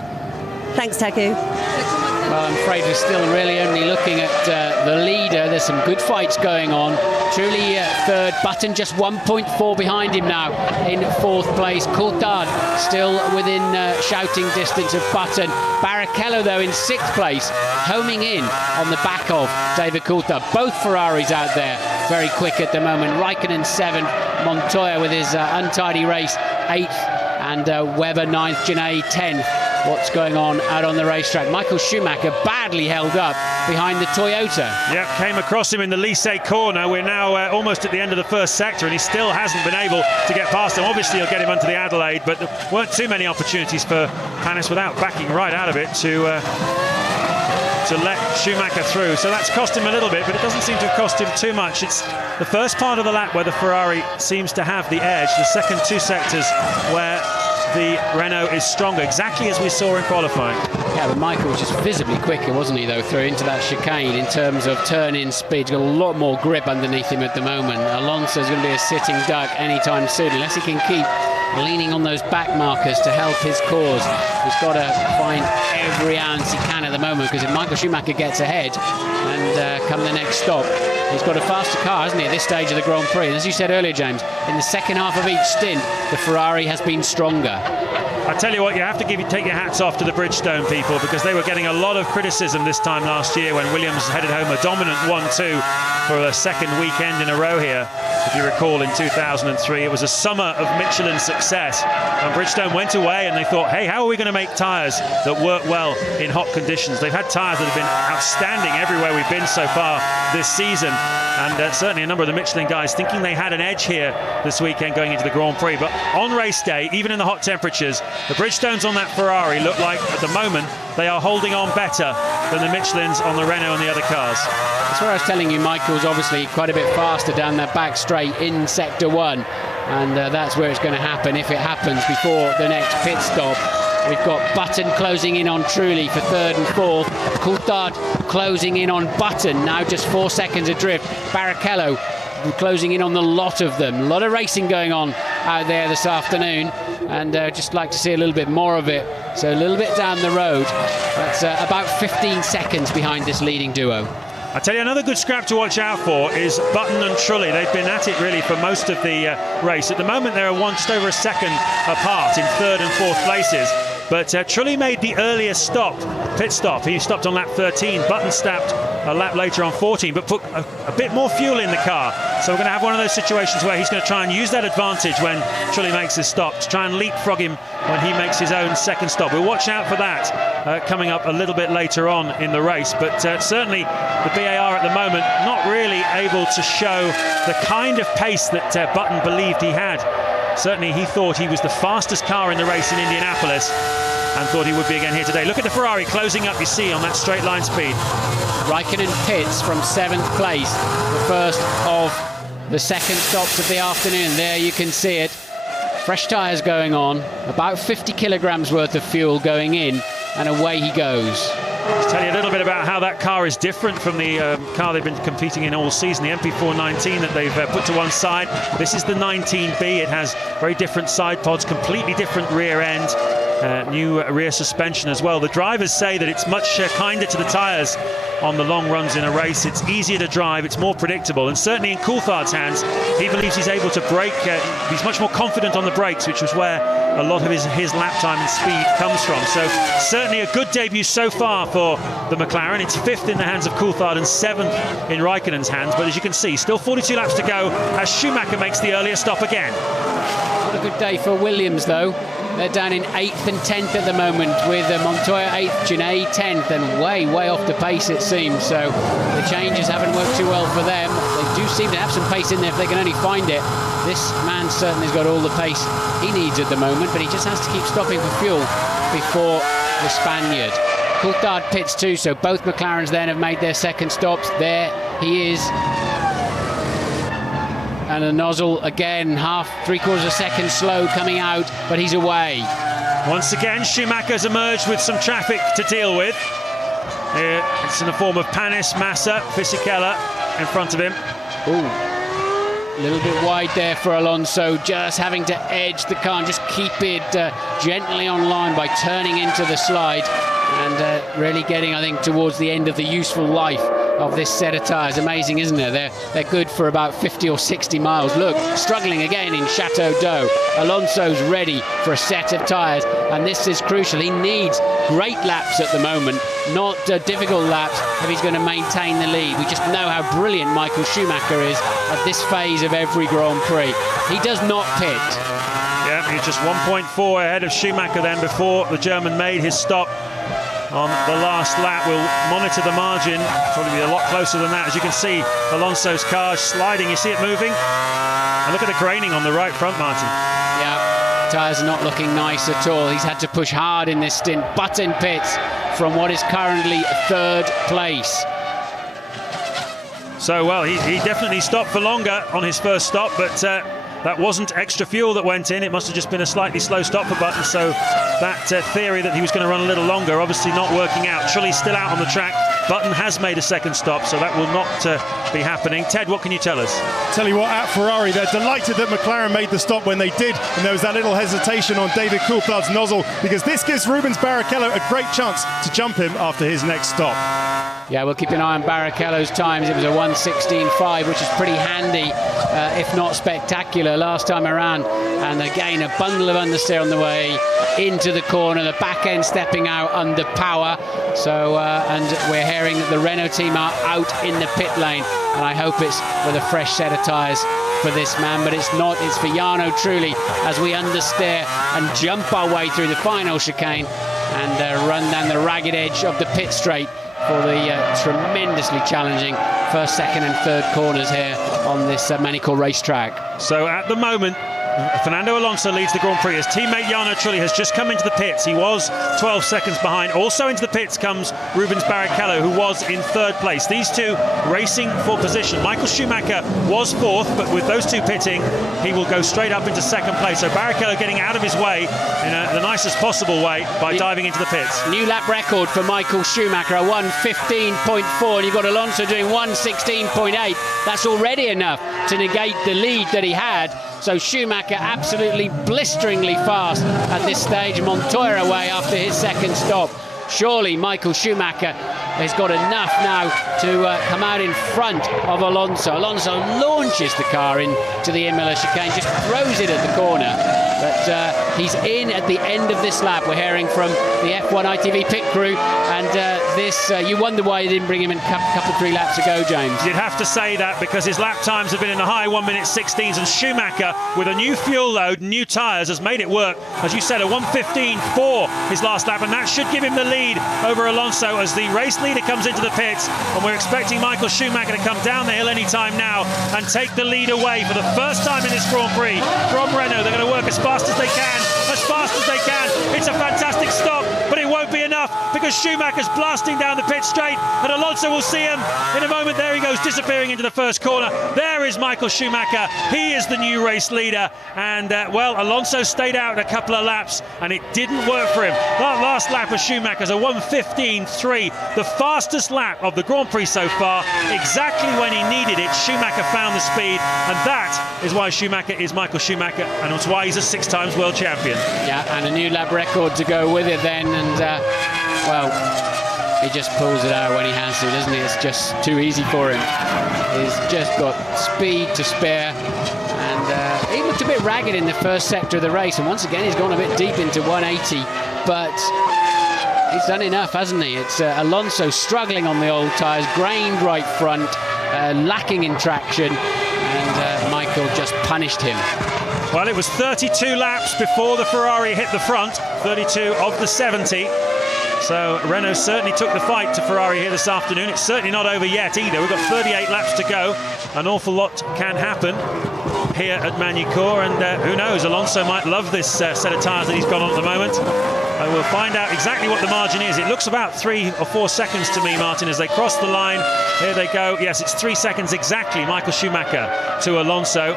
Thanks, Taku. Well, I'm afraid we're still really only looking at the leader. There's some good fights going on. Truly third, Button just 1.4 behind him now in fourth place. Coulthard still within shouting distance of Button. Barrichello, though, in sixth place, homing in on the back of David Coulthard. Both Ferraris out there very quick at the moment. Raikkonen seventh, Montoya with his untidy race eighth, and Webber ninth, Genet 10th. What's going on out on the racetrack? Michael Schumacher badly held up behind the Toyota. Yep, came across him in the Lycée corner. We're now almost at the end of the first sector, and he still hasn't been able to get past him. Obviously, he'll get him onto the Adelaide, but there weren't too many opportunities for Panis without backing right out of it to let Schumacher through. So that's cost him a little bit, but it doesn't seem to have cost him too much. It's the first part of the lap where the Ferrari seems to have the edge. The second two sectors where the Renault is stronger, exactly as we saw in qualifying. Yeah, but Michael was just visibly quicker, wasn't he, though, through into that chicane in terms of turn-in speed. He's got a lot more grip underneath him at the moment. Alonso's going to be a sitting duck anytime soon, unless he can keep leaning on those back markers to help his cause. He's got to find every ounce he can at the moment, because if Michael Schumacher gets ahead and come the next stop, he's got a faster car, hasn't he, at this stage of the Grand Prix. And as you said earlier, James, in the second half of each stint, the Ferrari has been stronger. I tell you what, you have to take your hats off to the Bridgestone people, because they were getting a lot of criticism this time last year when Williams headed home a dominant 1-2 for a second weekend in a row here. If you recall, in 2003, it was a summer of Michelin success, and Bridgestone went away and they thought, hey, how are we going to make tyres that work well in hot conditions? They've had tyres that have been outstanding everywhere we've been so far this season, and certainly a number of the Michelin guys thinking they had an edge here this weekend going into the Grand Prix. But on race day, even in the hot temperatures, the Bridgestones on that Ferrari look like, at the moment, they are holding on better than the Michelins on the Renault and the other cars. That's where I was telling you, Michael's obviously quite a bit faster down that back straight in Sector 1, and that's where it's going to happen, if it happens, before the next pit stop. We've got Button closing in on Trulli for third and fourth. Coulthard closing in on Button, now just 4 seconds adrift. Barrichello closing in on the lot of them. A lot of racing going on out there this afternoon, and just like to see a little bit more of it. So a little bit down the road. That's about 15 seconds behind this leading duo. I tell you, another good scrap to watch out for is Button and Trulli. They've been at it really for most of the race. At the moment, they're just over a second apart in third and fourth places. But Trulli made the earliest pit stop. He stopped on lap 13. Button stopped a lap later on 14, but put a bit more fuel in the car. So we're going to have one of those situations where he's going to try and use that advantage when Trulli makes his stop, to try and leapfrog him when he makes his own second stop. We'll watch out for that coming up a little bit later on in the race. But certainly the BAR at the moment not really able to show the kind of pace that Button believed he had. Certainly he thought he was the fastest car in the race in Indianapolis and thought he would be again here today. Look at the Ferrari closing up, you see, on that straight line speed. Raikkonen pits from 7th place, the first of the second stops of the afternoon. There you can see it. Fresh tyres going on, about 50 kilograms worth of fuel going in, and away he goes. Let's tell you a little bit about how that car is different from the car they've been competing in all season, the MP419 that they've put to one side. This is the 19B. It has very different side pods, completely different rear end, new rear suspension as well. The drivers say that it's much kinder to the tyres on the long runs in a race. It's easier to drive, it's more predictable, and certainly in Coulthard's hands, he believes he's able to brake. He's much more confident on the brakes, which was where a lot of his lap time and speed comes from. So certainly a good debut so far for the McLaren. It's 5th in the hands of Coulthard and 7th in Raikkonen's hands, but as you can see, still 42 laps to go as Schumacher makes the earlier stop again. Not a good day for Williams though. They're down in 8th and 10th at the moment, with Montoya 8th, Genet 10th, and way off the pace it seems. So the changes haven't worked too well for them. They do seem to have some pace in there if they can only find it. This man certainly has got all the pace he needs at the moment, but he just has to keep stopping for fuel before the Spaniard. Coulthard pits too, so both McLarens then have made their second stops. There he is. And the nozzle again, three-quarters of a second slow coming out, but he's away. Once again, Schumacher's emerged with some traffic to deal with. It's in the form of Panis, Massa, Fisichella in front of him. Ooh, a little bit wide there for Alonso, just having to edge the car and just keep it gently on line by turning into the slide and really getting, I think, towards the end of the useful life of this set of tyres. Amazing, isn't it? They're good for about 50 or 60 miles. Look, struggling again in Chateau d'Eau. Alonso's ready for a set of tyres, and this is crucial. He needs great laps at the moment, not difficult laps if he's going to maintain the lead. We just know how brilliant Michael Schumacher is at this phase of every Grand Prix. He does not pit. Yeah, he's just 1.4 ahead of Schumacher then before the German made his stop on the last lap. We'll monitor the margin, probably be a lot closer than that. As you can see, Alonso's car sliding, you see it moving? And look at the graining on the right front, Martin. Yeah, tyres are not looking nice at all. He's had to push hard in this stint. Button pits from what is currently 3rd place. So, well, he definitely stopped for longer on his first stop, but that wasn't extra fuel that went in. It must have just been a slightly slow stop for Button. So that theory that he was going to run a little longer, obviously not working out. Trulli's still out on the track. Button has made a second stop, so that will not be happening. Ted, what can you tell us? Tell you what, at Ferrari, they're delighted that McLaren made the stop when they did, and there was that little hesitation on David Coulthard's nozzle, because this gives Rubens Barrichello a great chance to jump him after his next stop. Yeah, we'll keep an eye on Barrichello's times. It was a 1:16.5, which is pretty handy, if not spectacular, last time around. And again, a bundle of understeer on the way into the corner, the back end stepping out under power. So, and we're hearing that the Renault team are out in the pit lane, and I hope it's with a fresh set of tyres for this man, but it's not. It's for Jarno Trulli as we understeer and jump our way through the final chicane and run down the ragged edge of the pit straight for the tremendously challenging first, second and third corners here on this Magny racetrack. So at the moment, Fernando Alonso leads the Grand Prix. His teammate Jarno Trulli has just come into the pits. He was 12 seconds behind. Also into the pits comes Rubens Barrichello, who was in third place. These two racing for position. Michael Schumacher was fourth, but with those two pitting, he will go straight up into second place. So Barrichello getting out of his way in the nicest possible way by diving into the pits. New lap record for Michael Schumacher, a 1:15.4, and you've got Alonso doing 1:16.8. That's already enough to negate the lead that he had. So Schumacher absolutely blisteringly fast at this stage. Montoya away after his second stop. Surely Michael Schumacher has got enough now to come out in front of Alonso. Alonso launches the car into the Imola chicane, just throws it at the corner. But he's in at the end of this lap. We're hearing from the F1 ITV pit crew, and you wonder why they didn't bring him in a couple of 3 laps ago, James. You'd have to say that, because his lap times have been in the high 1:16s, and Schumacher, with a new fuel load, new tyres, has made it work. As you said, a 1:15.4 his last lap, and that should give him the lead over Alonso as the race leader comes into the pits. And we're expecting Michael Schumacher to come down the hill any time now and take the lead away for the first time in this Grand Prix from Renault. They're going to work as fast as they can, as fast as they can. It's a fantastic stop, but it won't be enough because Schumacher's blasting down the pit straight, and Alonso will see him in a moment. There he goes, disappearing into the first corner. There is Michael Schumacher. He is the new race leader, and well, Alonso stayed out a couple of laps and it didn't work for him. That last lap of Schumacher's a 1:15.3, the fastest lap of the Grand Prix so far. Exactly when he needed it, Schumacher found the speed, and that is why Schumacher is Michael Schumacher, and it's why he's a 6 times world champion. Yeah, and a new lap record to go with it then, and well, he just pulls it out when he has to, doesn't he? It's just too easy for him. He's just got speed to spare, and he looked a bit ragged in the first sector of the race, and once again he's gone a bit deep into 180, but he's done enough, hasn't he? It's Alonso struggling on the old tyres, grained right front, lacking in traction, and Michael just punished him. Well, it was 32 laps before the Ferrari hit the front, 32 of the 70. So Renault certainly took the fight to Ferrari here this afternoon. It's certainly not over yet either. We've got 38 laps to go. An awful lot can happen here at Magny Cours, and who knows, Alonso might love this set of tyres that he's got on at the moment. We'll find out exactly what the margin is. It looks about 3 or 4 seconds to me, Martin, as they cross the line. Here they go. Yes, it's 3 seconds exactly, Michael Schumacher to Alonso.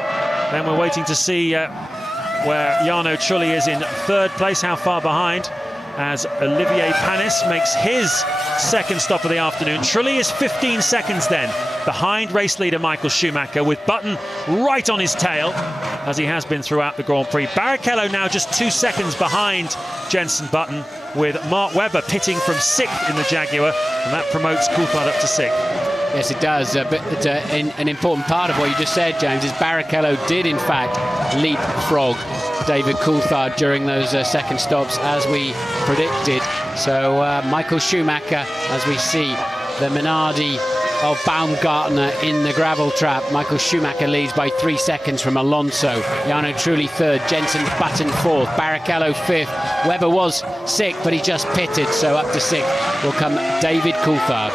Then we're waiting to see where Jarno Trulli is in third place, how far behind, as Olivier Panis makes his second stop of the afternoon. Trulli is 15 seconds then behind race leader Michael Schumacher, with Button right on his tail, as he has been throughout the Grand Prix. Barrichello now just 2 seconds behind Jenson Button, with Mark Webber pitting from 6th in the Jaguar, and that promotes Coulthard up to 6th. Yes, it does. But an important part of what you just said, James, is Barrichello did in fact leapfrog David Coulthard during those second stops, as we predicted. So Michael Schumacher, as we see the Minardi of Baumgartner in the gravel trap. Michael Schumacher leads by 3 seconds from Alonso. Jarno Trulli third, Jenson Button fourth, Barrichello fifth. Webber was 6th, but he just pitted, so up to 6th will come David Coulthard.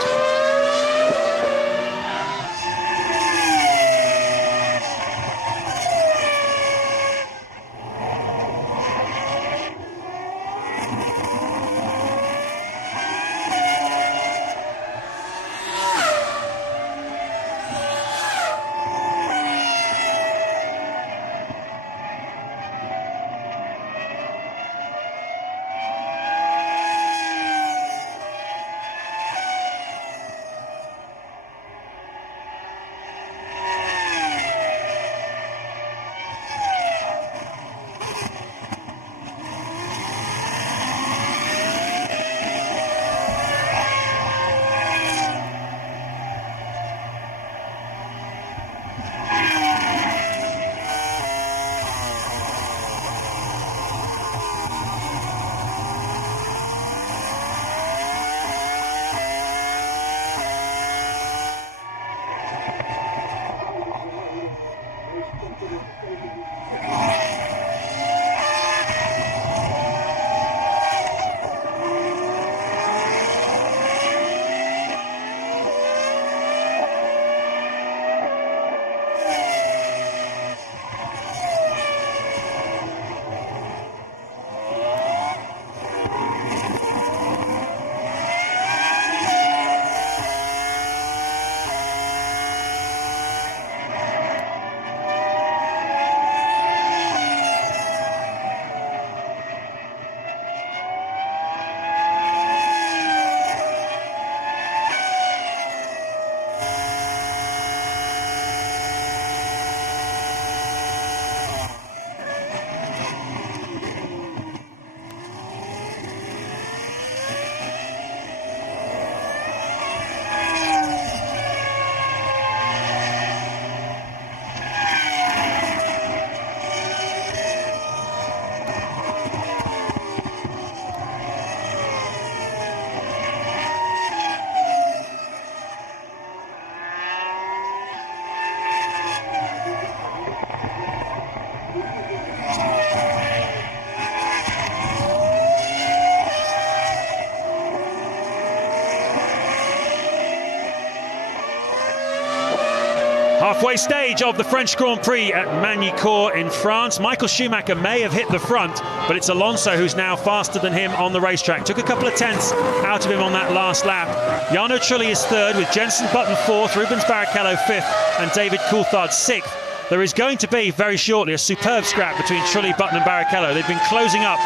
halfway stage of the French Grand Prix at Magny Cours in France. Michael Schumacher may have hit the front, but it's Alonso who's now faster than him on the racetrack. Took a couple of tenths out of him on that last lap. Jarno Trulli is third, with Jenson Button fourth, Rubens Barrichello fifth, and David Coulthard sixth. There is going to be, very shortly, a superb scrap between Trulli, Button and Barrichello. They've been closing up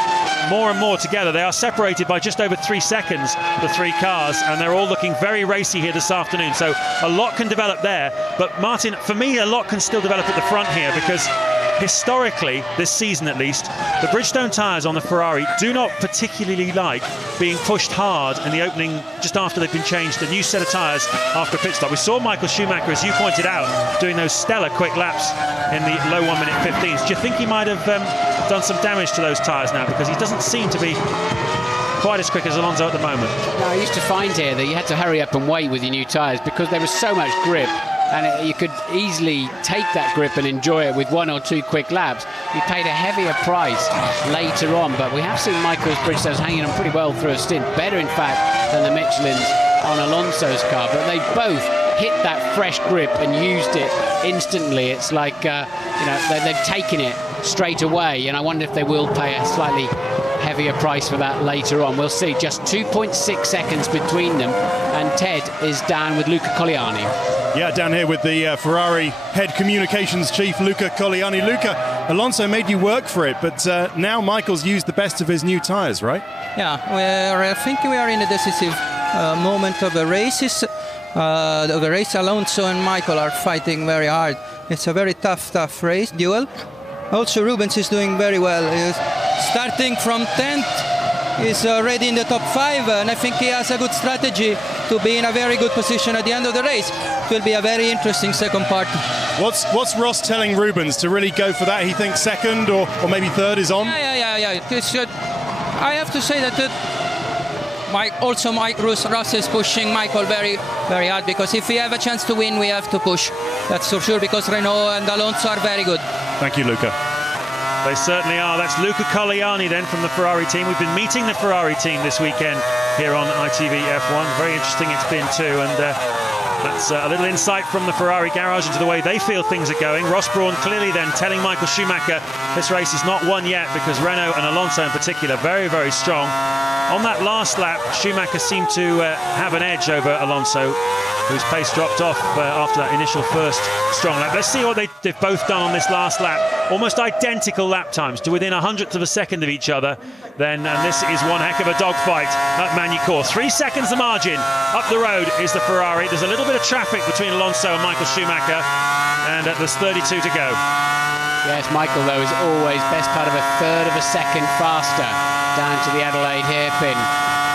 more and more together. They are separated by just over 3 seconds, the three cars, and they're all looking very racy here this afternoon. So a lot can develop there. But Martin, for me, a lot can still develop at the front here, because historically, this season at least, the Bridgestone tyres on the Ferrari do not particularly like being pushed hard in the opening just after they've been changed a new set of tyres after a pit stop. We saw Michael Schumacher, as you pointed out, doing those stellar quick laps in the low 1:15s. Do you think he might have done some damage to those tyres now, because he doesn't seem to be quite as quick as Alonso at the moment? No, I used to find here that you had to hurry up and wait with your new tyres, because there was so much grip, and you could easily take that grip and enjoy it with 1 or 2 quick laps. You paid a heavier price later on, but we have seen Michael's Bridgestones hanging on pretty well through a stint, better in fact than the Michelins on Alonso's car, but they both hit that fresh grip and used it instantly. It's like they've taken it straight away, and I wonder if they will pay a slightly heavier price for that later on. We'll see. Just 2.6 seconds between them, and Ted is down with Luca Colliani. Yeah, down here with the Ferrari head communications chief, Luca Colliani. Luca, Alonso made you work for it, but now Michael's used the best of his new tyres, right? Yeah, I think we are in a decisive moment of the races. The race, Alonso and Michael are fighting very hard. It's a very tough race duel. Also, Rubens is doing very well. He's starting from 10th, he's already in the top 5, and I think he has a good strategy to be in a very good position at the end of the race. It will be a very interesting second part. What's Ross telling Rubens to really go for that? He thinks second or maybe third is on? Yeah. I have to say that Ross is pushing Michael very, very hard, because if we have a chance to win, we have to push. That's for sure, because Renault and Alonso are very good. Thank you, Luca. They certainly are. That's Luca Colliani then from the Ferrari team. We've been meeting the Ferrari team this weekend here on ITV F1. Very interesting it's been too, and that's a little insight from the Ferrari garage into the way they feel things are going. Ross Brawn clearly then telling Michael Schumacher this race is not won yet, because Renault and Alonso in particular very, very strong. On that last lap, Schumacher seemed to have an edge over Alonso, whose pace dropped off after that initial first strong lap. Let's see what they've both done on this last lap. Almost identical lap times, to within 100th of a second of each other. And this is one heck of a dogfight at Magny Cours. 3 seconds the margin. Up the road is the Ferrari. There's a little bit of traffic between Alonso and Michael Schumacher, and there's 32 to go. Yes, Michael, though, is always best part of a third of a second faster down to the Adelaide hairpin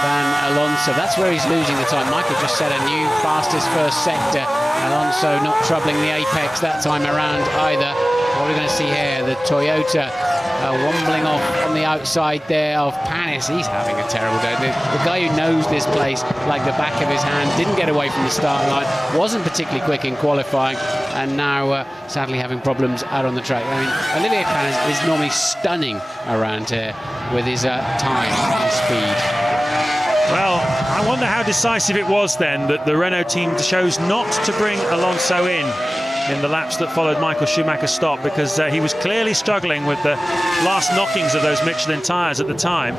than Alonso. That's where he's losing the time. Michael just set a new fastest first sector. Alonso not troubling the apex that time around either. What are we going to see here? The Toyota wombling off on the outside there of Panis. He's having a terrible day. The guy who knows this place like the back of his hand didn't get away from the start line, wasn't particularly quick in qualifying, and now sadly having problems out on the track. I mean, Olivier Panis is normally stunning around here with his time and speed. Well, I wonder how decisive it was then that the Renault team chose not to bring Alonso in the laps that followed Michael Schumacher's stop, because he was clearly struggling with the last knockings of those Michelin tyres at the time.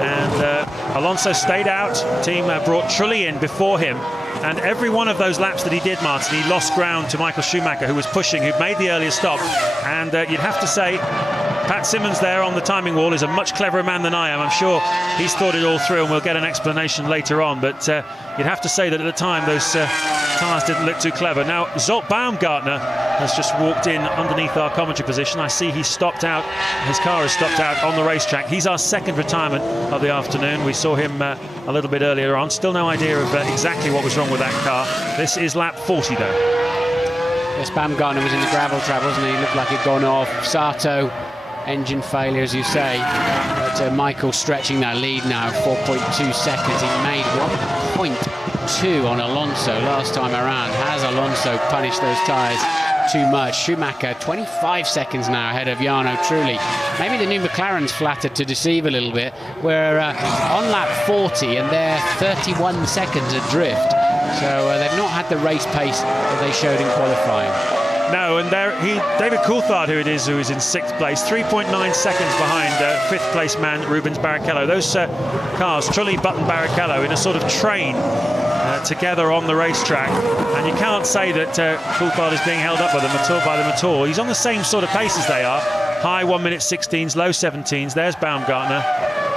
And Alonso stayed out. The team brought Trulli in before him. And every one of those laps that he did, Martin, he lost ground to Michael Schumacher, who was pushing, who'd made the earlier stop. And you'd have to say, Pat Simmons there on the timing wall is a much cleverer man than I am. I'm sure he's thought it all through, and we'll get an explanation later on. But you'd have to say that at the time, those tyres didn't look too clever. Now, Zolt Baumgartner has just walked in underneath our commentary position. I see he's stopped out. His car has stopped out on the racetrack. He's our second retirement of the afternoon. We saw him a little bit earlier on. Still no idea of exactly what was wrong with that car. This is lap 40, though. Yes, Baumgartner was in the gravel trap, wasn't he? Looked like he'd gone off. Sato, engine failure, as you say. But Michael stretching that lead now, 4.2 seconds. He made 1.2 on Alonso last time around. Has Alonso punished those tyres too much? Schumacher 25 seconds now ahead of Jarno Trulli. Maybe the new McLaren's flattered to deceive a little bit. We're on lap 40 and they're 31 seconds adrift. So they've not had the race pace that they showed in qualifying. No, and David Coulthard, who is in 6th place, 3.9 seconds behind 5th place man Rubens Barrichello. Those cars, Trulli, Button, Barrichello, in a sort of train together on the racetrack, and you can't say that Coulthard is being held up by them at all. He's on the same sort of pace as they are. High 1:16s, low 17s. There's Baumgartner,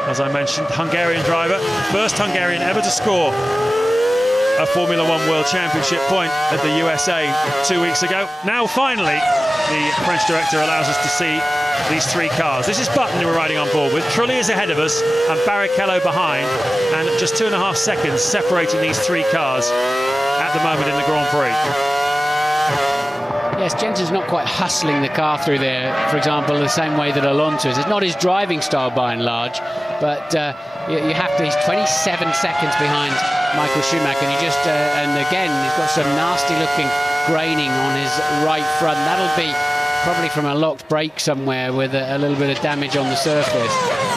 as I mentioned, Hungarian driver, first Hungarian ever to score a Formula One World Championship point at the USA 2 weeks ago. Now finally the French director allows us to see these 3 cars. This is Button who we're riding on board with. Trulli is ahead of us and Barrichello behind, and just 2.5 seconds separating these 3 cars at the moment in the Grand Prix. Yes, Jensen's not quite hustling the car through there, for example, the same way that Alonso is. It's not his driving style by and large, but you have to. He's 27 seconds behind Michael Schumacher, and and again, he's got some nasty-looking graining on his right front. That'll be probably from a locked brake somewhere with a little bit of damage on the surface.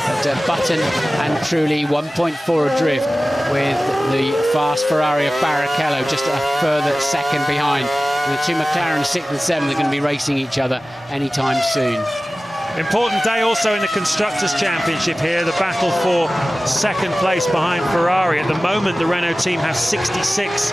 But Button and Trulli 1.4 adrift, with the fast Ferrari of Barrichello just a further second behind. And the 2 McLaren 6th and 7th are going to be racing each other anytime soon. Important day also in the Constructors' Championship here, the battle for 2nd place behind Ferrari. At the moment, the Renault team has 66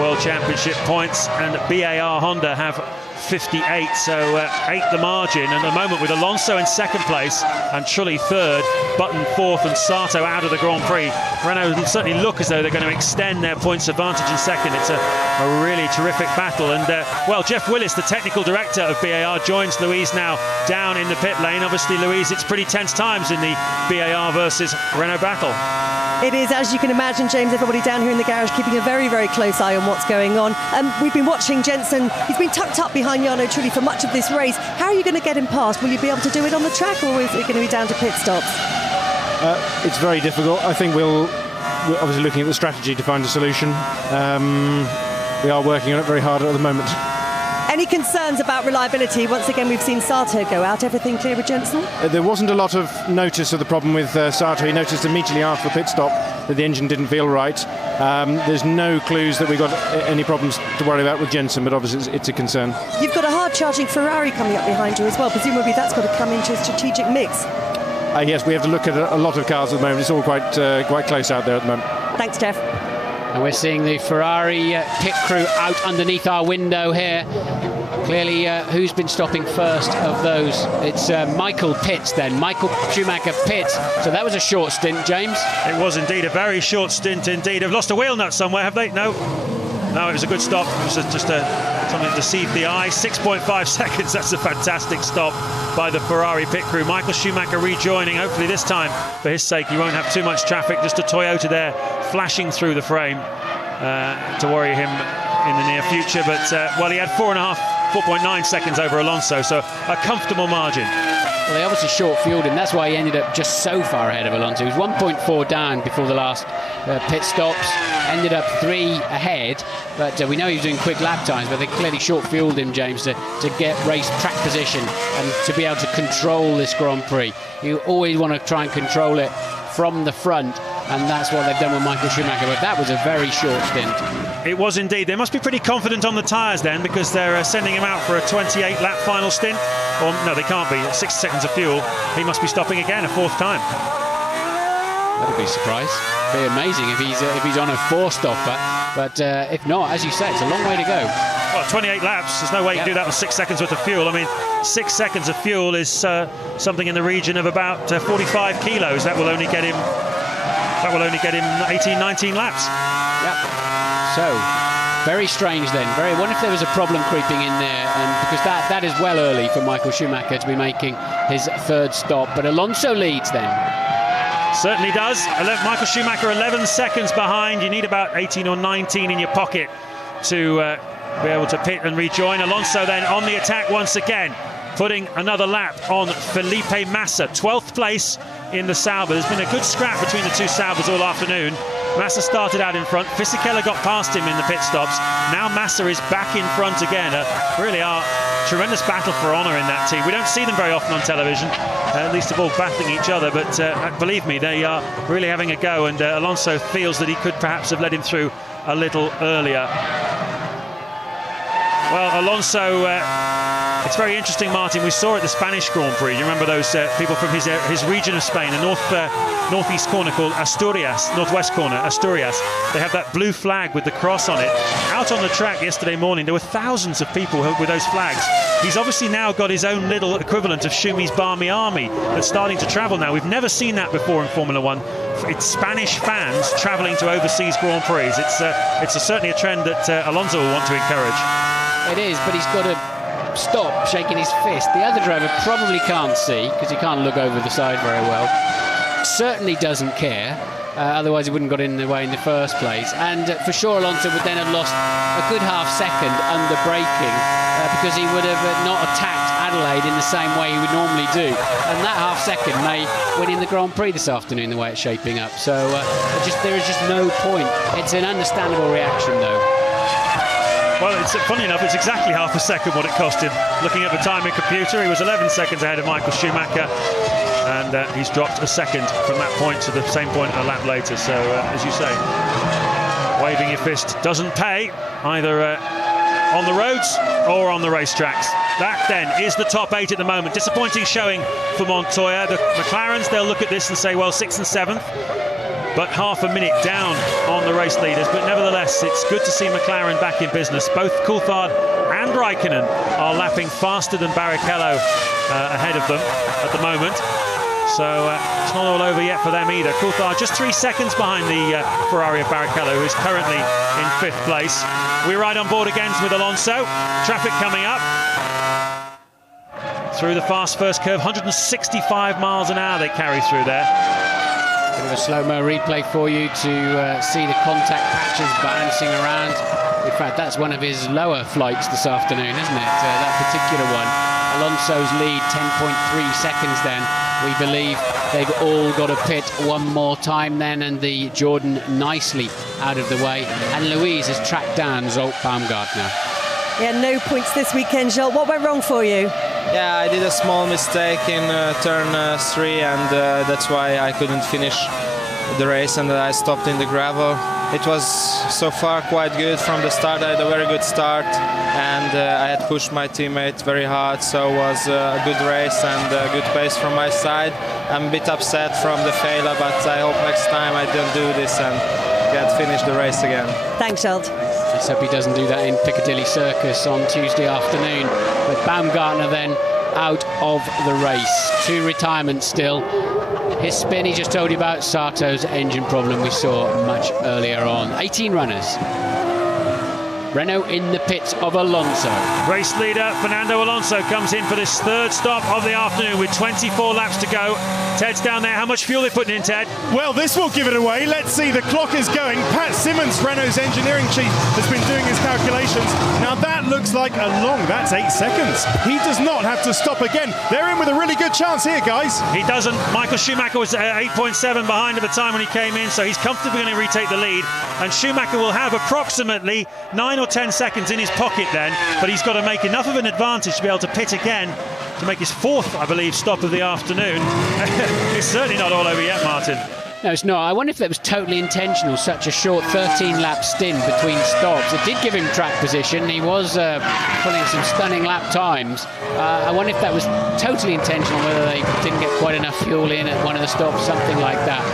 World Championship points, and BAR Honda have 58, so 8 the margin. And at the moment, with Alonso in 2nd place and Trulli 3rd, Button 4th and Sato out of the Grand Prix, Renault certainly look as though they're going to extend their points advantage in 2nd. It's a really terrific battle. And well, Jeff Willis, the technical director of BAR, joins Louise now down in the pit lane. Obviously, Louise, it's pretty tense times in the BAR versus Renault battle. It is, as you can imagine, James. Everybody down here in the garage keeping a very, very close eye on what's going on. We've been watching Jensen. He's been tucked up behind Jarno Trulli for much of this race. How are you going to get him past? Will you be able to do it on the track, or is it going to be down to pit stops? It's very difficult. I think we're obviously looking at the strategy to find a solution. We are working on it very hard at the moment. Any concerns about reliability? Once again, we've seen Sato go out. Everything clear with Jensen? There wasn't a lot of notice of the problem with Sato. He noticed immediately after the pit stop that the engine didn't feel right. There's no clues that we've got any problems to worry about with Jensen, but obviously it's a concern. You've got a hard-charging Ferrari coming up behind you as well. Presumably that's got to come into a strategic mix. Yes, we have to look at a lot of cars at the moment. It's all quite close out there at the moment. Thanks, Jeff. And we're seeing the Ferrari pit crew out underneath our window here. Clearly, who's been stopping first of those? It's Michael Pitts then. Michael Schumacher Pitts. So that was a short stint, James. It was indeed a very short stint indeed. Have lost a wheel nut somewhere, have they? No, it was a good stop. It was just something that deceived the eye. 6.5 seconds. That's a fantastic stop by the Ferrari pit crew. Michael Schumacher rejoining. Hopefully this time, for his sake, he won't have too much traffic. Just a Toyota there flashing through the frame to worry him in the near future. But well, he had 4.9 seconds over Alonso, so a comfortable margin. Well, they obviously short-fueled him. That's why he ended up just so far ahead of Alonso. He was 1.4 down before the last pit stops. Ended up 3 ahead, but we know he was doing quick lap times, but they clearly short-fueled him, James, to get race track position and to be able to control this Grand Prix. You always want to try and control it from the front, and that's what they've done with Michael Schumacher, but that was a very short stint. It was indeed. They must be pretty confident on the tyres then, because they're sending him out for a 28 lap final stint. Or no, they can't be. 6 seconds of fuel. He must be stopping again a 4th time. That'd be a surprise. Be amazing if he's on a 4-stopper, but if not, as you said, it's a long way to go. Well, 28 laps. There's no way you can do that with 6 seconds worth of fuel. I mean, 6 seconds of fuel is something in the region of about 45 kilos. That will only get him 18, 19 laps. Yep. So, very strange then. I wonder if there was a problem creeping in there, and because that is well early for Michael Schumacher to be making his 3rd stop. But Alonso leads then. Certainly does. Michael Schumacher 11 seconds behind. You need about 18 or 19 in your pocket to be able to pit and rejoin. Alonso then on the attack once again, putting another lap on Felipe Massa. 12th place in the Sauber. There's been a good scrap between the 2 Saubers all afternoon. Massa started out in front. Fisichella got past him in the pit stops. Now Massa is back in front again. Really are tremendous battle for honour in that team. We don't see them very often on television, least of all battling each other, but believe me, they are really having a go, and Alonso feels that he could perhaps have led him through a little earlier. Well, Alonso, it's very interesting, Martin. We saw at the Spanish Grand Prix. You remember those people from his region of Spain, the northeast corner called Asturias, northwest corner, Asturias. They have that blue flag with the cross on it. Out on the track yesterday morning, there were thousands of people with those flags. He's obviously now got his own little equivalent of Schumi's Barmy Army that's starting to travel now. We've never seen that before in Formula One. It's Spanish fans travelling to overseas Grand Prix. It's certainly a trend that Alonso will want to encourage. It is, but he's got to stop shaking his fist. The other driver probably can't see because he can't look over the side very well. Certainly doesn't care, otherwise he wouldn't got in the way in the first place. And for sure Alonso would then have lost a good half second under braking because he would have not attacked Adelaide in the same way he would normally do. And that half second may win in the Grand Prix this afternoon the way it's shaping up. So there is just no point. It's an understandable reaction though. Well, it's funny enough, it's exactly half a second what it cost him. Looking at the timing computer, he was 11 seconds ahead of Michael Schumacher, and he's dropped a second from that point to the same point a lap later. So, as you say, waving your fist doesn't pay, either on the roads or on the racetracks. That then is the top 8 at the moment. Disappointing showing for Montoya. The McLarens, they'll look at this and say, well, 6th and 7th. But half a minute down on the race leaders. But nevertheless, it's good to see McLaren back in business. Both Coulthard and Raikkonen are lapping faster than Barrichello ahead of them at the moment. So it's not all over yet for them either. Coulthard just 3 seconds behind the Ferrari of Barrichello, who is currently in 5th place. We're right on board again with Alonso. Traffic coming up. Through the fast first curve, 165 miles an hour they carry through there. Bit of a slow-mo replay for you to see the contact patches bouncing around. In fact, that's one of his lower flights this afternoon, isn't it? That particular one. Alonso's lead, 10.3 seconds then. We believe they've all got to pit one more time then, and the Jordan nicely out of the way. And Louise has tracked down Zolt Baumgartner. Yeah, no points this weekend, Joel. What went wrong for you? Yeah, I did a small mistake in turn 3, and that's why I couldn't finish the race, and I stopped in the gravel. It was so far quite good from the start. I had a very good start, and I had pushed my teammate very hard, so it was a good race and a good pace from my side. I'm a bit upset from the failure, but I hope next time I don't do this and get finish the race again. Thanks, Jolt. Let's hope he doesn't do that in Piccadilly Circus on Tuesday afternoon. But Baumgartner then out of the race. 2 retirements still. His spin, he just told you about Sato's engine problem we saw much earlier on. 18 runners. Renault in the pits of Alonso. Race leader Fernando Alonso comes in for this 3rd stop of the afternoon with 24 laps to go. Ted's down there. How much fuel are they putting in, Ted? Well, this will give it away. Let's see. The clock is going. Pat Simmons, Renault's engineering chief, has been doing his calculations. Now that looks like that's 8 seconds. He does not have to stop again. They're in with a really good chance here, guys. He doesn't. Michael Schumacher was 8.7 behind at the time when he came in, so he's comfortably going to retake the lead. And Schumacher will have approximately 9 or 10 seconds in his pocket then, but he's got to make enough of an advantage to be able to pit again to make his 4th, I believe, stop of the afternoon. It's certainly not all over yet, Martin. No, it's not. I wonder if that was totally intentional, such a short 13-lap stint between stops. It did give him track position. He was pulling some stunning lap times. I wonder if that was totally intentional, whether they didn't get quite enough fuel in at one of the stops, something like that.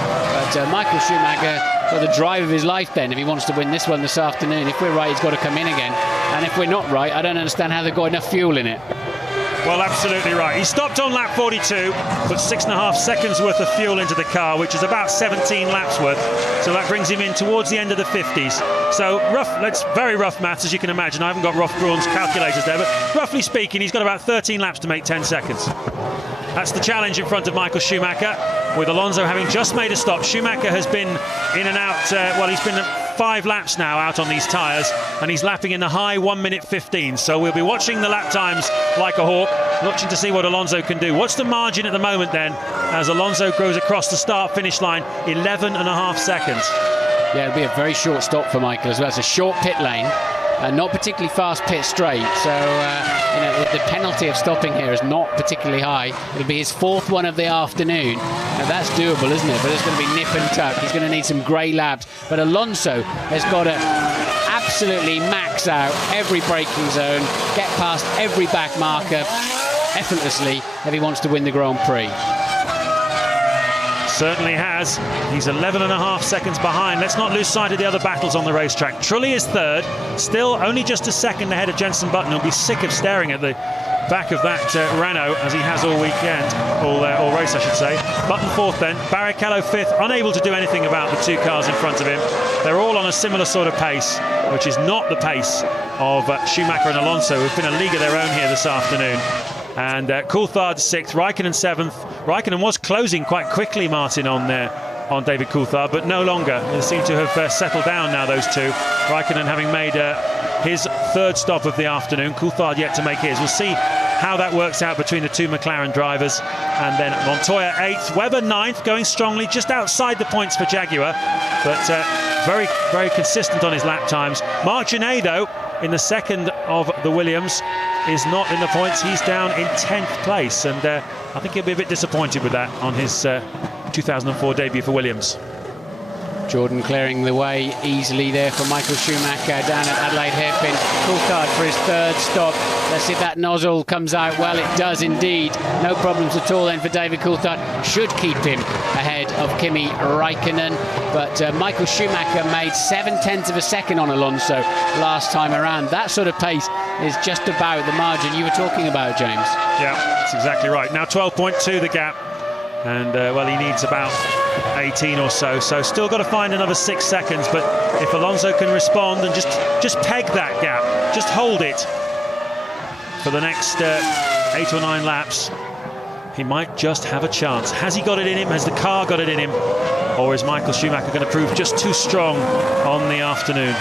But Michael Schumacher got the drive of his life then if he wants to win this one this afternoon. If we're right, he's got to come in again. And if we're not right, I don't understand how they've got enough fuel in it. Well, absolutely right. He stopped on lap 42, put 6.5 seconds worth of fuel into the car, which is about 17 laps worth. So that brings him in towards the end of the 50s. So very rough maths, as you can imagine. I haven't got Roth Braun's calculators there, but roughly speaking, he's got about 13 laps to make 10 seconds. That's the challenge in front of Michael Schumacher, with Alonso having just made a stop. Schumacher has been in and out, he's been 5 laps now out on these tyres, and he's lapping in the high 1 minute 15. So we'll be watching the lap times like a hawk, watching to see what Alonso can do. What's the margin at the moment then, as Alonso goes across the start-finish line? 11.5 seconds. Yeah, it'll be a very short stop for Michael as well. It's a short pit lane. Not particularly fast pit straight, so the penalty of stopping here is not particularly high. It'll be his 4th one of the afternoon. Now that's doable, isn't it? But it's going to be nip and tuck. He's going to need some grey laps. But Alonso has got to absolutely max out every braking zone, get past every back marker effortlessly if he wants to win the Grand Prix. Certainly has. He's 11.5 seconds behind. Let's not lose sight of the other battles on the racetrack. Trulli is third, still only just a second ahead of Jenson Button. He'll be sick of staring at the back of that Renault, as he has all weekend, all race I should say. Button fourth then, Barrichello fifth, unable to do anything about the two cars in front of him. They're all on a similar sort of pace, which is not the pace of Schumacher and Alonso, who've been a league of their own here this afternoon. And Coulthard sixth, Raikkonen seventh. Raikkonen was closing quite quickly, Martin, on David Coulthard, but no longer. They seem to have settled down now, those two. Raikkonen having made his third stop of the afternoon, Coulthard yet to make his. We'll see how that works out between the two McLaren drivers. And then Montoya 8th, Webber 9th, going strongly, just outside the points for Jaguar, but very, very consistent on his lap times. Marc Genet, though, in the second of the Williams, is not in the points. He's down in 10th place, and I think he'll be a bit disappointed with that on his 2004 debut for Williams. Jordan clearing the way easily there for Michael Schumacher down at Adelaide Hairpin. Coulthard for his third stop. Let's see if that nozzle comes out. Well, it does indeed. No problems at all then for David Coulthard. Should keep him ahead of Kimi Raikkonen. But Michael Schumacher made 0.7 of a second on Alonso last time around. That sort of pace is just about the margin you were talking about, James. Yeah, that's exactly right. Now 12.2 the gap. And, well, he needs about 18 or so. So still got to find another 6 seconds. But if Alonso can respond and just peg that gap, just hold it for the next 8 or 9 laps, he might just have a chance. Has he got it in him? Has the car got it in him? Or is Michael Schumacher going to prove just too strong on the afternoon?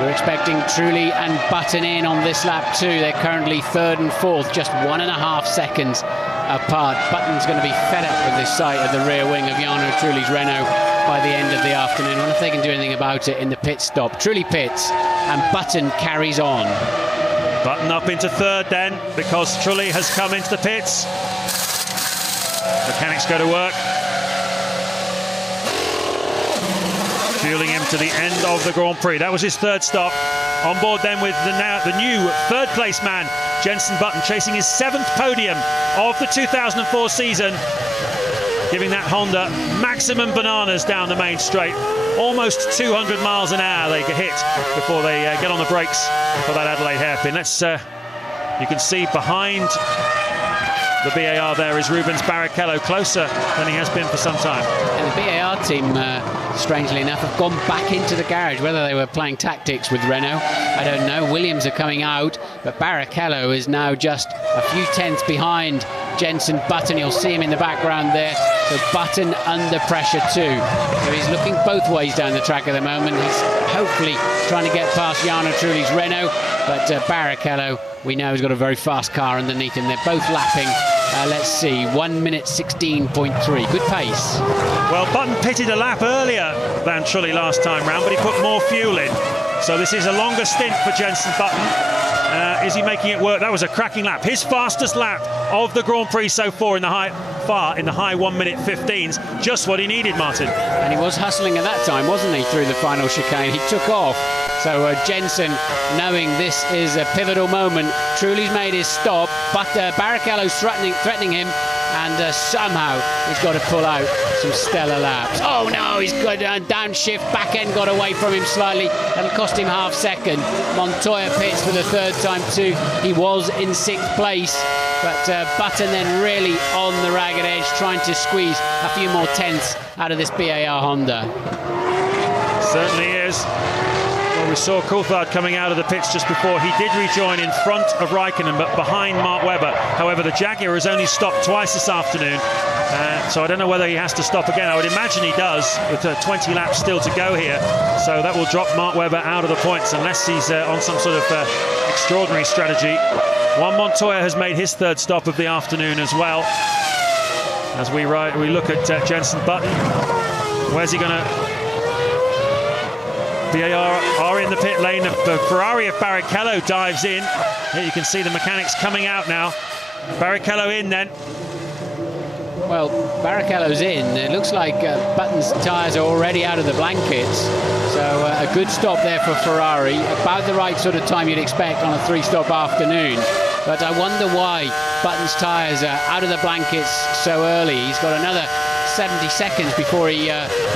We're expecting Trulli and Button in on this lap too. They're currently third and fourth, just 1.5 seconds apart. Button's going to be fed up with this sight of the rear wing of Jarno Trulli's Renault by the end of the afternoon. I wonder if they can do anything about it in the pit stop. Trulli pits and Button carries on. Button up into third then, because Trulli has come into the pits. Mechanics go to work. Fueling him to the end of the Grand Prix. That was his third stop. On board then with the new third place man, Jenson Button, chasing his 7th podium of the 2004 season, giving that Honda maximum bananas down the main straight. Almost 200 miles an hour they get hit before they get on the brakes for that Adelaide hairpin. You can see behind the BAR there is Rubens Barrichello, closer than he has been for some time. And the BAR team, strangely enough, have gone back into the garage. Whether they were playing tactics with Renault, I don't know. Williams are coming out, but Barrichello is now just a few tenths behind Jenson Button. You'll see him in the background there. So Button under pressure too. So he's looking both ways down the track at the moment. He's hopefully trying to get past Jarno Trulli's Renault, but Barrichello, we know, has got a very fast car underneath him. They're both lapping. Let's see, 1 minute 16.3. Good pace. Well, Button pitted a lap earlier than Trulli last time round, but he put more fuel in. So this is a longer stint for Jenson Button. Is he making it work? That was a cracking lap. His fastest lap of the Grand Prix so far in the high 1 minute 15s. Just what he needed, Martin. And he was hustling at that time, wasn't he, through the final chicane? He took off. So Jenson, knowing this is a pivotal moment, Trulli's made his stop, but Barrichello's threatening him, and somehow he's got to pull out some stellar laps. Oh no, he's got a downshift, back end got away from him slightly. That'll cost him half second. Montoya pits for the third time too. He was in 6th place, but Button then really on the ragged edge, trying to squeeze a few more tenths out of this BAR Honda. Certainly is. Well, we saw Coulthard coming out of the pits just before. He did rejoin in front of Raikkonen, but behind Mark Webber. However, the Jaguar has only stopped twice this afternoon, so I don't know whether he has to stop again. I would imagine he does, with 20 laps still to go here. So that will drop Mark Webber out of the points, unless he's on some sort of extraordinary strategy. Juan Montoya has made his third stop of the afternoon as well. As we look at Jenson Button, where's he going to... BAR are in the pit lane. The Ferrari of Barrichello dives in. Here you can see the mechanics coming out now. Barrichello in then. Well, Barrichello's in. It looks like Button's tyres are already out of the blankets. So a good stop there for Ferrari. About the right sort of time you'd expect on a 3-stop afternoon. But I wonder why Button's tyres are out of the blankets so early. He's got another 70 seconds before he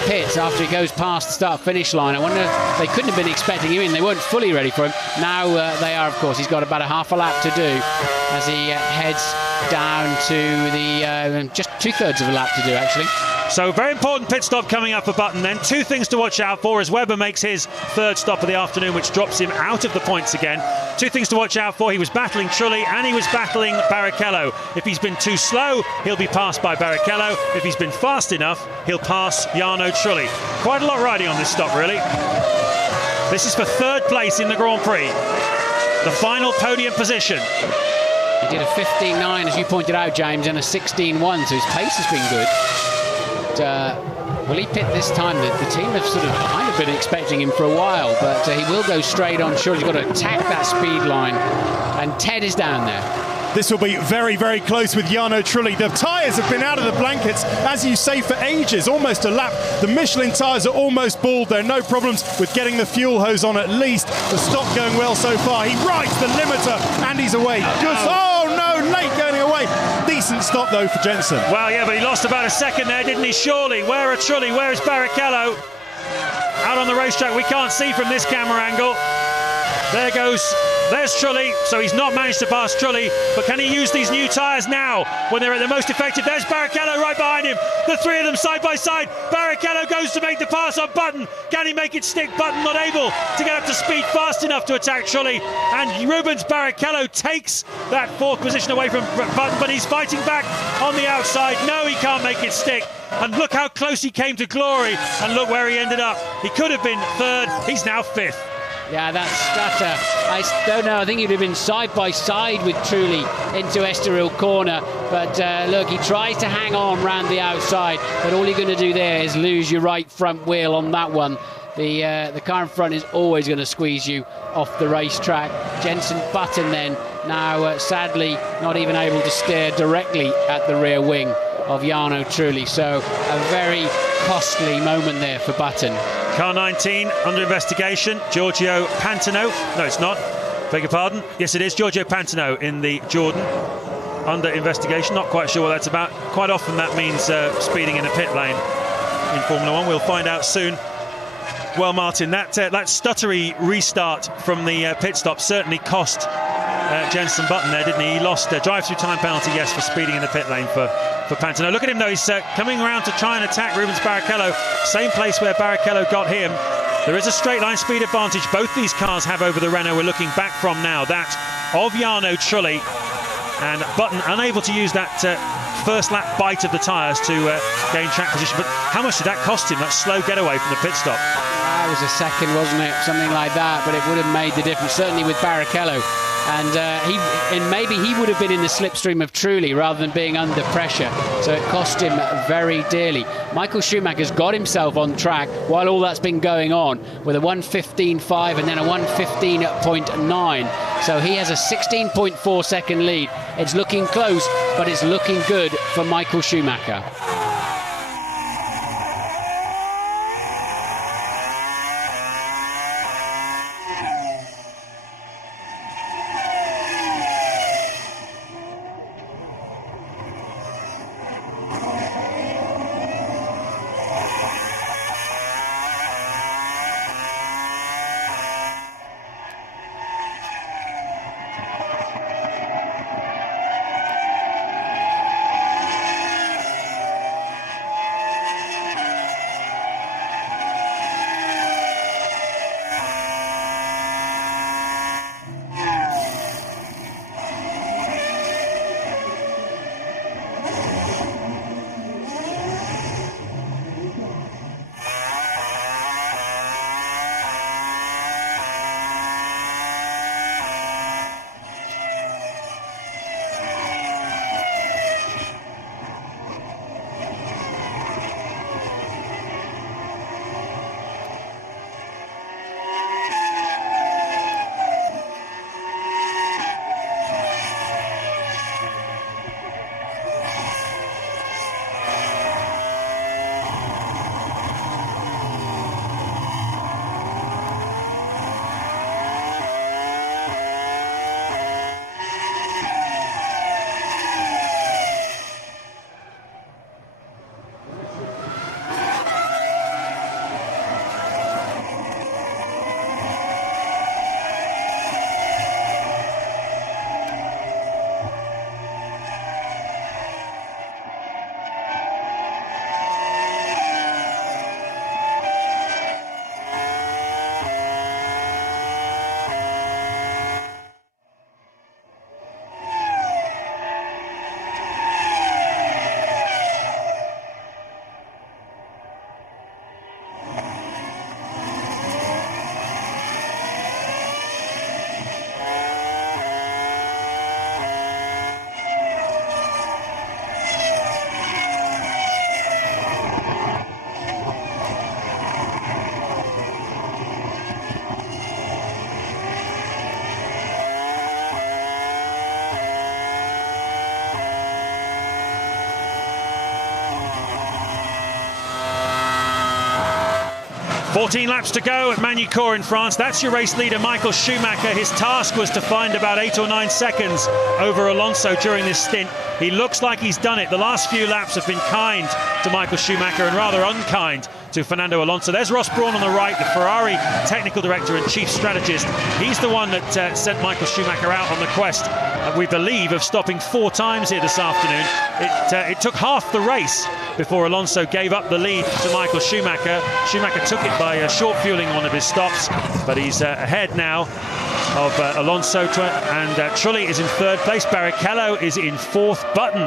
pits after he goes past the start-finish line. I wonder, they couldn't have been expecting him in. They weren't fully ready for him. Now they are, of course. He's got about a half a lap to do as he heads down to the just 2/3 of a lap to do, actually. So very important pit stop coming up for Button then. 2 things to watch out for as Webber makes his 3rd stop of the afternoon, which drops him out of the points again. 2 things to watch out for. He was battling Trulli and he was battling Barrichello. If he's been too slow, he'll be passed by Barrichello. If he's been fast enough, he'll pass Jarno Trulli. Quite a lot riding on this stop, really. This is for 3rd place in the Grand Prix. The final podium position. He did a 15.9, as you pointed out, James, and a 16.1, so his pace has been good. Will he pit this time? The team have sort of kind of been expecting him for a while, but he will go straight on. Sure, he's got to attack that speed line, and Ted is down there. This will be very, very close with Jarno Trulli. The tyres have been out of the blankets, as you say, for ages, almost a lap. The Michelin tyres are almost bald. There are no problems with getting the fuel hose on at least. The stop going well so far. He rides the limiter and he's away. Good. Oh no, late going away. Decent stop though for Jensen. Well, yeah, but he lost about a second there, didn't he? Surely. Where are Trulli? Where is Barrichello? Out on the racetrack, we can't see from this camera angle. There's Trulli, so he's not managed to pass Trulli, but can he use these new tyres now when they're at their most effective? There's Barrichello right behind him, the 3 of them side by side. Barrichello goes to make the pass on Button. Can he make it stick? Button not able to get up to speed fast enough to attack Trulli, and Rubens Barrichello takes that 4th position away from Button, but he's fighting back on the outside. No, he can't make it stick. And look how close he came to glory, and look where he ended up. He could have been 3rd, he's now 5th. Yeah, I don't know. I think he'd have been side by side with Trulli into Estoril corner. But look, he tries to hang on round the outside, but all you're going to do there is lose your right front wheel on that one. The car in front is always going to squeeze you off the racetrack. Jensen Button then now sadly not even able to steer directly at the rear wing of Jarno Trulli. So a very costly moment there for Button. Car 19 under investigation. Giorgio Pantano. No, it's not. Beg your pardon. Yes, it is. Giorgio Pantano in the Jordan under investigation. Not quite sure what that's about. Quite often that means speeding in a pit lane in Formula 1. We'll find out soon. Well, Martin, that stuttery restart from the pit stop certainly cost Jensen Button there, didn't he? He lost a drive-through time penalty, yes, for speeding in the pit lane for Pantano. Look at him, though. He's coming around to try and attack Rubens Barrichello. Same place where Barrichello got him. There is a straight-line speed advantage both these cars have over the Renault we're looking back from now. That of Jarno Trulli. And Button unable to use that first lap bite of the tyres to gain track position. But how much did that cost him, that slow getaway from the pit stop? That was a second, wasn't it? Something like that, but it would have made the difference, certainly with Barrichello. And maybe he would have been in the slipstream of Trulli rather than being under pressure. So it cost him very dearly. Michael Schumacher's got himself on track while all that's been going on with a 1:15.5 and then a 1:15.9. So he has a 16.4 second lead. It's looking close, but it's looking good for Michael Schumacher. 14 laps to go at Magny Cours in France. That's your race leader, Michael Schumacher. His task was to find about 8 or 9 seconds over Alonso during this stint. He looks like he's done it. The last few laps have been kind to Michael Schumacher and rather unkind to Fernando Alonso. There's Ross Brawn on the right, the Ferrari technical director and chief strategist. He's the one that sent Michael Schumacher out on the quest, we believe, of stopping 4 times here this afternoon. It took half the race before Alonso gave up the lead to Michael Schumacher. Schumacher took it by short fueling one of his stops, but he's ahead now of Alonso, and Trulli is in 3rd place. Barrichello is in 4th. Button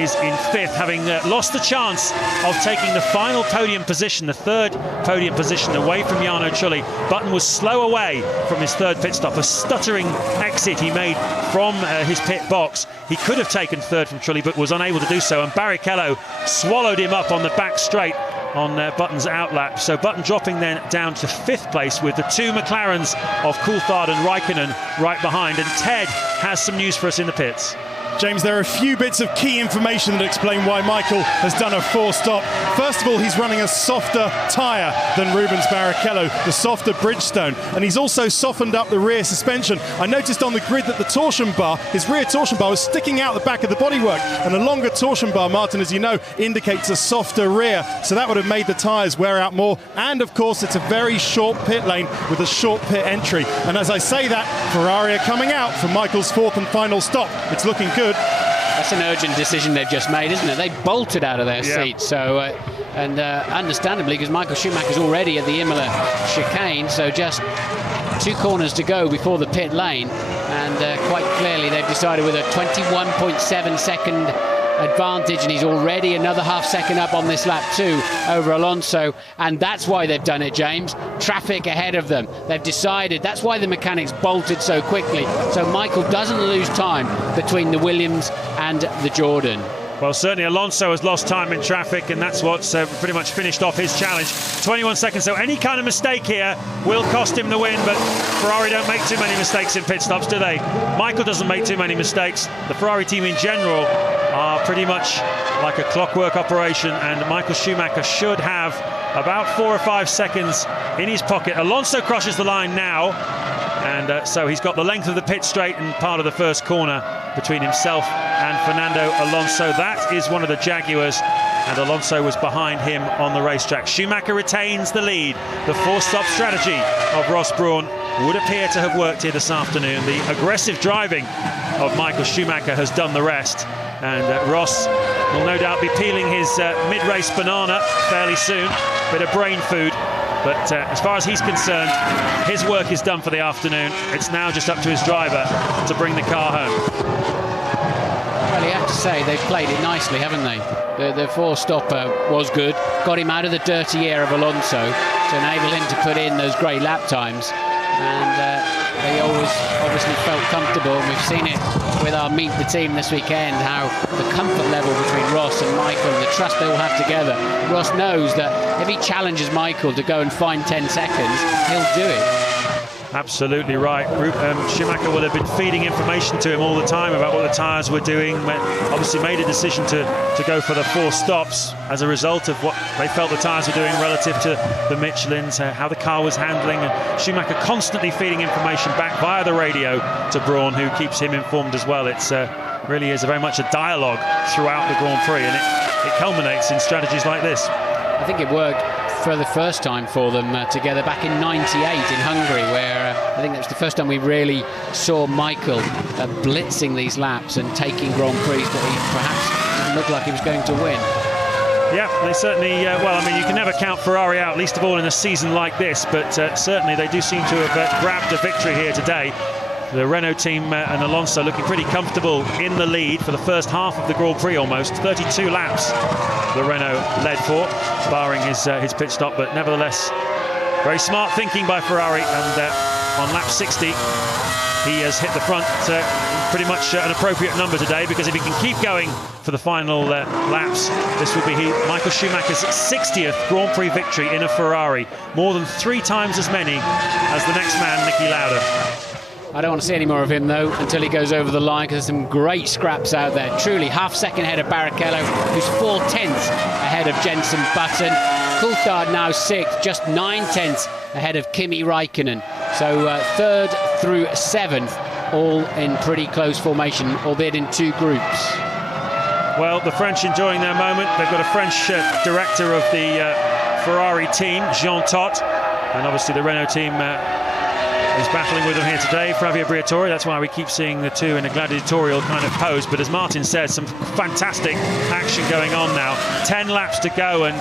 is in 5th, having lost the chance of taking the final podium position, the 3rd podium position away from Jarno Trulli. Button was slow away from his 3rd pit stop, a stuttering exit he made from his pit box. He could have taken 3rd from Trulli, but was unable to do so, and Barrichello swallowed him up on the back straight on Button's outlap. So Button dropping then down to 5th place with the 2 McLarens of Coulthard and Raikkonen right behind. And Ted has some news for us in the pits. James, there are a few bits of key information that explain why Michael has done a 4-stop. First of all, he's running a softer tyre than Rubens Barrichello, the softer Bridgestone, and he's also softened up the rear suspension. I noticed on the grid that the torsion bar, his rear torsion bar, was sticking out the back of the bodywork, and a longer torsion bar, Martin, as you know, indicates a softer rear, so that would have made the tyres wear out more. And of course, it's a very short pit lane with a short pit entry. And as I say that, Ferrari are coming out for Michael's 4th and final stop. It's looking good. That's an urgent decision they've just made, isn't it? They bolted out of their seats. So, understandably, because Michael Schumacher's already at the Imola chicane, so just 2 corners to go before the pit lane, and quite clearly they've decided with a 21.7 second advantage, and he's already another half second up on this lap too over Alonso, and that's why they've done it, James. Traffic ahead of them. They've decided, that's why the mechanics bolted so quickly, so Michael doesn't lose time between the Williams and the Jordan. Well, certainly Alonso has lost time in traffic, and that's what's pretty much finished off his challenge. 21 seconds, so any kind of mistake here will cost him the win, but Ferrari don't make too many mistakes in pit stops, do they? Michael doesn't make too many mistakes. The Ferrari team in general are pretty much like a clockwork operation, and Michael Schumacher should have about 4 or 5 seconds in his pocket. Alonso crosses the line now, and so he's got the length of the pit straight and part of the first corner between himself and Fernando Alonso. That is one of the Jaguars, and Alonso was behind him on the racetrack. Schumacher retains the lead. The 4-stop strategy of Ross Brawn would appear to have worked here this afternoon. The aggressive driving of Michael Schumacher has done the rest, and Ross will no doubt be peeling his mid-race banana fairly soon. Bit of brain food. But as far as he's concerned, his work is done for the afternoon. It's now just up to his driver to bring the car home. Well, you have to say they've played it nicely, haven't they? The 4-stopper was good, got him out of the dirty air of Alonso to enable him to put in those great lap times. And they always obviously felt comfortable, and we've seen it with our Meet the Team this weekend, how the comfort level between Ross and Michael and the trust they all have together. Ross knows that if he challenges Michael to go and find 10 seconds, he'll do it. Absolutely right. Schumacher will have been feeding information to him all the time about what the tyres were doing. Obviously made a decision to go for the 4 stops as a result of what they felt the tyres were doing relative to the Michelins, how the car was handling, and Schumacher constantly feeding information back via the radio to Brawn, who keeps him informed as well. It's really is very much a dialogue throughout the Grand Prix, and it culminates in strategies like this. I think it worked for the first time for them together back in '98 in Hungary, where I think that was the first time we really saw Michael blitzing these laps and taking Grand Prix that he perhaps didn't look like he was going to win. Yeah, they certainly, well, I mean, you can never count Ferrari out, least of all in a season like this, but certainly they do seem to have grabbed a victory here today. The Renault team and Alonso looking pretty comfortable in the lead for the first half of the Grand Prix almost. 32 laps the Renault led for, barring his pit stop, but nevertheless, very smart thinking by Ferrari, and on lap 60, he has hit the front pretty much an appropriate number today, because if he can keep going for the final laps, this will be Michael Schumacher's 60th Grand Prix victory in a Ferrari, more than 3 times as many as the next man, Niki Lauda. I don't want to see any more of him, though, until he goes over the line, because there's some great scraps out there. Truly, half-second ahead of Barrichello, who's 4/10 ahead of Jenson Button. Coulthard now 6th, just 9/10 ahead of Kimi Räikkönen. So 3rd through 7th, all in pretty close formation, albeit in 2 groups. Well, the French enjoying their moment. They've got a French director of the Ferrari team, Jean Todt, and obviously the Renault team is battling with them here today, Flavio Briatore. That's why we keep seeing the two in a gladiatorial kind of pose. But as Martin said, some fantastic action going on now. 10 laps to go, and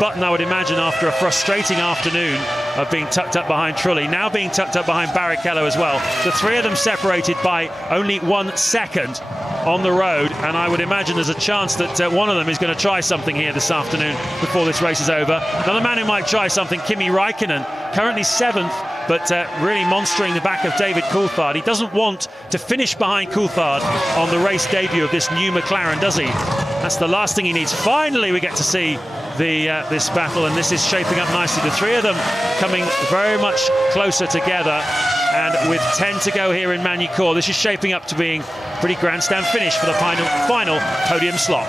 Button, I would imagine, after a frustrating afternoon of being tucked up behind Trulli, now being tucked up behind Barrichello as well. The 3 of them separated by only 1 second on the road, and I would imagine there's a chance that one of them is going to try something here this afternoon before this race is over. Another man who might try something, Kimi Räikkönen, currently 7th, but really monstering the back of David Coulthard. He doesn't want to finish behind Coulthard on the race debut of this new McLaren, does he? That's the last thing he needs. Finally, we get to see this battle, and this is shaping up nicely. The 3 of them coming very much closer together, and with 10 to go here in Magny Cours, this is shaping up to being a pretty grandstand finish for the final podium slot.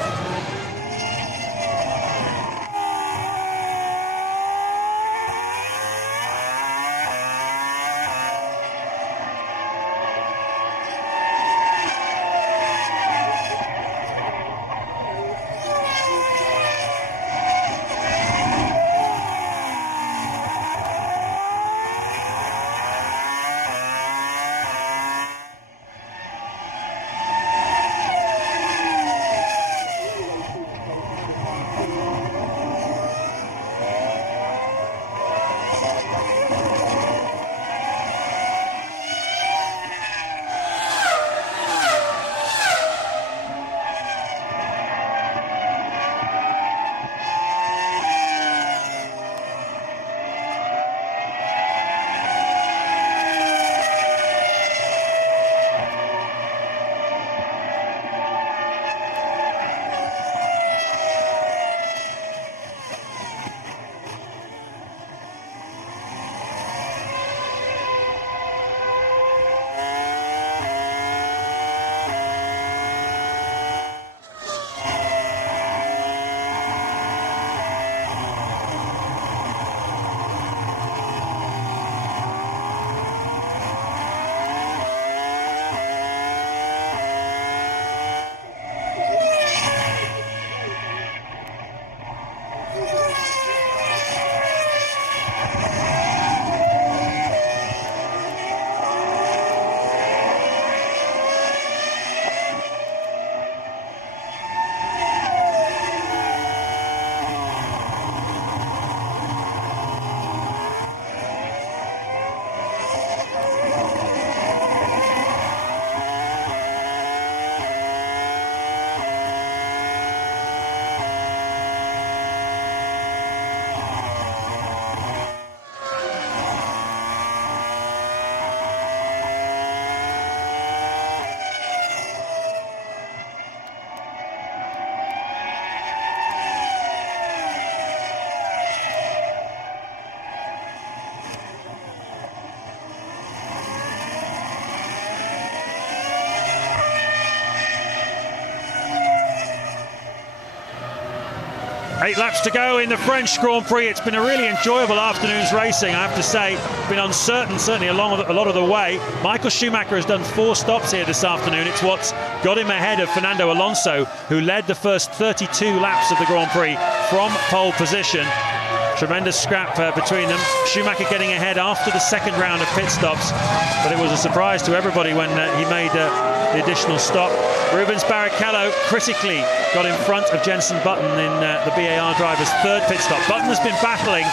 Eight laps to go in the French Grand Prix. It's been a really enjoyable afternoon's racing, I have to say. Been uncertain, certainly along a lot of the way. Michael Schumacher has done 4 stops here this afternoon. It's what's got him ahead of Fernando Alonso, who led the first 32 laps of the Grand Prix from pole position. Tremendous scrap between them. Schumacher getting ahead after the second round of pit stops, but it was a surprise to everybody when he made the additional stop. Rubens Barrichello critically got in front of Jenson Button in the BAR driver's 3rd pit stop. Button has been battling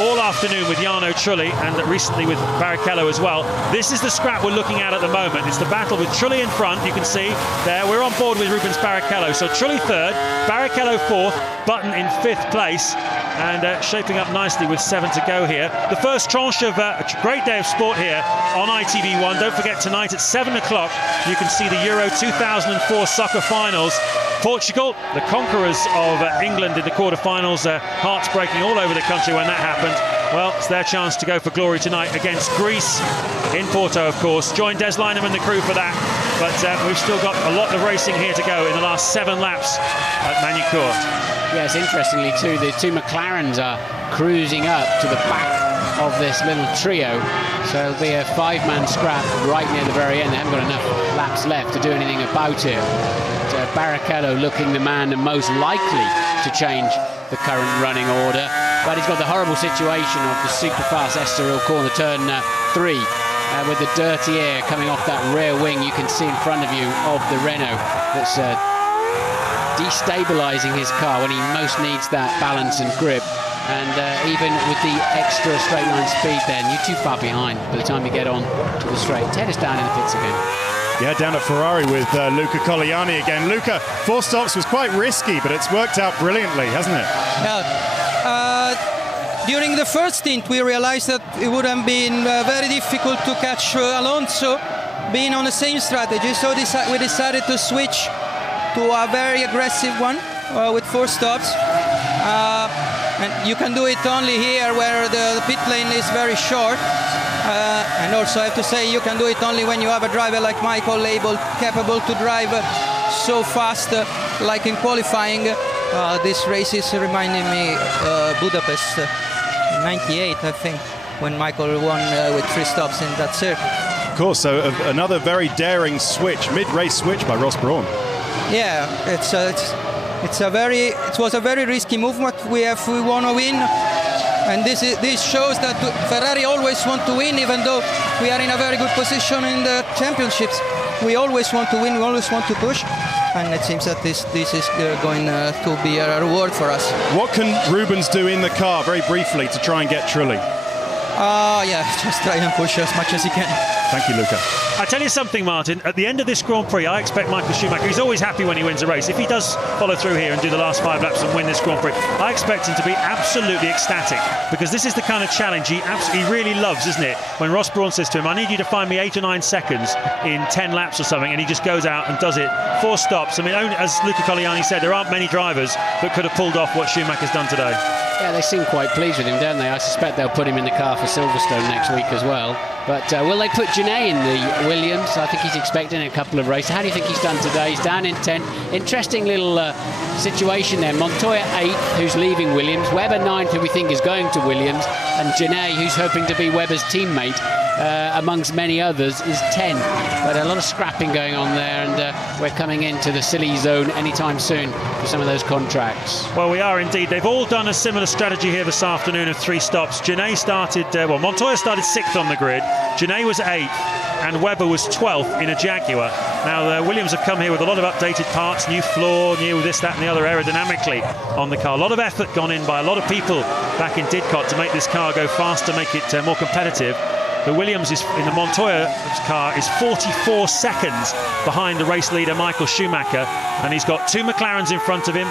all afternoon with Jarno Trulli, and recently with Barrichello as well. This is the scrap we're looking at the moment. It's the battle with Trulli in front. You can see there, we're on board with Rubens Barrichello. So Trulli 3rd, Barrichello 4th, Button in 5th place, and shaping up nicely with 7 to go here. The first tranche of a great day of sport here on ITV1. Don't forget, tonight at 7 o'clock, you can see the Euro 2004 soccer finals. Portugal, the conquerors of England in the quarterfinals, hearts breaking all over the country when that happened. Well, it's their chance to go for glory tonight against Greece in Porto, of course. Join Des Lynam and the crew for that. But we've still got a lot of racing here to go in the last 7 laps at Magny Cours. Yes, interestingly too, the 2 McLarens are cruising up to the back of this little trio. So it'll be a 5-man scrap right near the very end. They haven't got enough laps left to do anything about it. But, Barrichello looking the man most likely to change the current running order. But he's got the horrible situation of the super fast Estoril corner, turn 3, with the dirty air coming off that rear wing you can see in front of you of the Renault. That's destabilising his car when he most needs that balance and grip. And even with the extra straight line speed then, you're too far behind by the time you get on to the straight. Ted is down in the pits again. Yeah, down at Ferrari with Luca Coliani again. Luca, 4 stops was quite risky, but it's worked out brilliantly, hasn't it? Yeah. During the first stint, we realized that it would have been very difficult to catch Alonso being on the same strategy. So we decided to switch to a very aggressive one with 4 stops. And you can do it only here where the pit lane is very short. And also I have to say you can do it only when you have a driver like Michael capable to drive so fast like in qualifying. This race is reminding me Budapest 98, I think, when Michael won with 3 stops in that circuit. Of course, so another very daring switch, mid-race switch by Ross Brawn. Yeah, it was a very risky move, but we want to win. And this shows that Ferrari always want to win, even though we are in a very good position in the championships. We always want to win, we always want to push. And it seems that this is going to be a reward for us. What can Rubens do in the car, very briefly, to try and get Trulli? Yeah, just try and push as much as he can. Thank you, Luca. I tell you something, Martin, at the end of this Grand Prix, I expect Michael Schumacher, he's always happy when he wins a race. If he does follow through here and do the last 5 laps and win this Grand Prix, I expect him to be absolutely ecstatic, because this is the kind of challenge he really loves, isn't it? When Ross Brawn says to him, I need you to find me 8 or 9 seconds in 10 laps or something, and he just goes out and does it. 4 stops. I mean, as Luca Coliani said, there aren't many drivers that could have pulled off what Schumacher's done today. Yeah, they seem quite pleased with him, don't they? I suspect they'll put him in the car for Silverstone next week as well. But will they put Genet in the Williams? I think he's expecting a couple of races. How do you think he's done today? He's down in 10th. Interesting little situation there. Montoya 8th, who's leaving Williams. Webber 9th, who we think is going to Williams. And Genet, who's hoping to be Webber's teammate, amongst many others, is 10. But a lot of scrapping going on there, and we're coming into the silly zone anytime soon for some of those contracts. Well, we are indeed. They've all done a similar strategy here this afternoon of 3 stops. Genet started, Montoya started 6th on the grid. Genet was 8th, and Webber was 12th in a Jaguar. Now, the Williams have come here with a lot of updated parts, new floor, new this, that and the other aerodynamically on the car. A lot of effort gone in by a lot of people back in Didcot to make this car go faster, make it more competitive. The Williams is in the Montoya car is 44 seconds behind the race leader Michael Schumacher, and he's got 2 McLarens in front of him,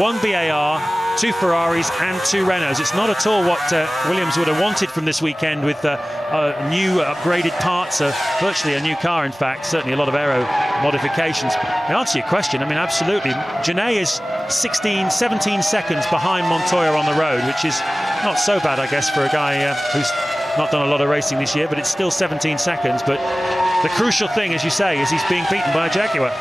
1 BAR, 2 Ferraris and 2 Renaults. It's not at all what Williams would have wanted from this weekend, with new upgraded parts, virtually a new car in fact, certainly a lot of aero modifications. To answer your question, I mean, absolutely. Genet is 17 seconds behind Montoya on the road, which is not so bad, I guess, for a guy who's not done a lot of racing this year, but it's still 17 seconds. But the crucial thing, as you say, is he's being beaten by a Jaguar.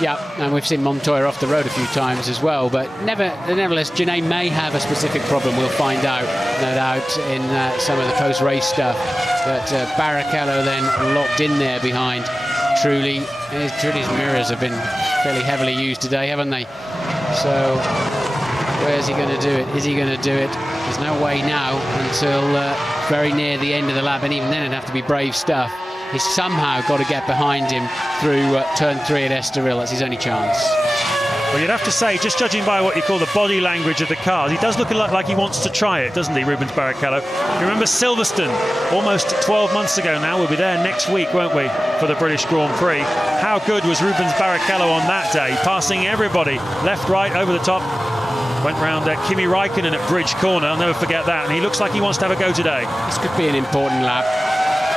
Yeah, and we've seen Montoya off the road a few times as well, but nevertheless, Genet may have a specific problem. We'll find out, no doubt, in some of the post-race stuff. But Barrichello then locked in there behind Trulli. Trulli's mirrors have been fairly heavily used today, haven't they? So where's he going to do it? Is he going to do it? There's no way now until very near the end of the lap, and even then it'd have to be brave stuff. He's somehow got to get behind him through turn 3 at Estoril. That's his only chance. Well, you'd have to say, just judging by what you call the body language of the cars, he does look like he wants to try it, doesn't he, Rubens Barrichello? You remember Silverstone, almost 12 months ago now. We'll be there next week, won't we, for the British Grand Prix. How good was Rubens Barrichello on that day, passing everybody, left, right, over the top. Went round Kimi Räikkönen at Bridge Corner, I'll never forget that, and he looks like he wants to have a go today. This could be an important lap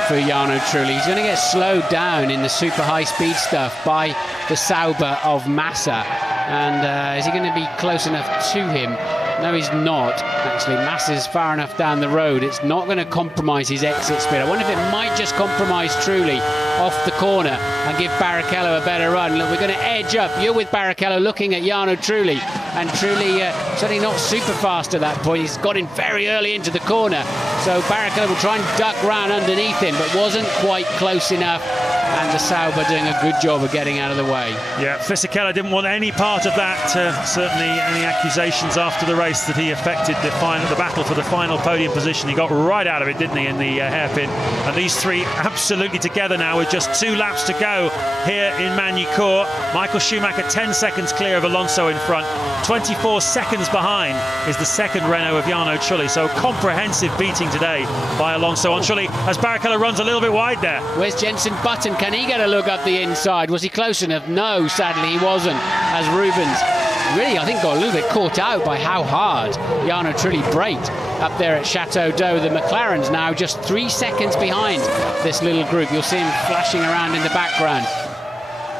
for Jarno Trulli. He's going to get slowed down in the super high speed stuff by the Sauber of Massa, and is he going to be close enough to him No, he's not. Actually, Mass is far enough down the road. It's not going to compromise his exit speed. I wonder if it might just compromise Trulli off the corner and give Barrichello a better run. Look, we're going to edge up. You're with Barrichello looking at Jarno Trulli. And Trulli certainly not super fast at that point. He's got in very early into the corner. So Barrichello will try and duck round underneath him, but wasn't quite close enough. And the Sauber doing a good job of getting out of the way. Yeah, Fisichella didn't want any part of that. Certainly any accusations after the race that he affected the battle for the final podium position. He got right out of it, didn't he, in the hairpin. And these three absolutely together now with just 2 laps to go here in Magny Cours. Michael Schumacher 10 seconds clear of Alonso in front. 24 seconds behind is the second Renault of Jarno Trulli. So comprehensive beating today by Alonso on Trulli as Barrichello runs a little bit wide there. Where's Jenson Button? Can he get a look up the inside? Was he close enough? No, sadly he wasn't, as Rubens really, I think, got a little bit caught out by how hard Jarno Trulli braked up there at Chateau d'Eau. The McLaren's now just 3 seconds behind this little group. You'll see him flashing around in the background.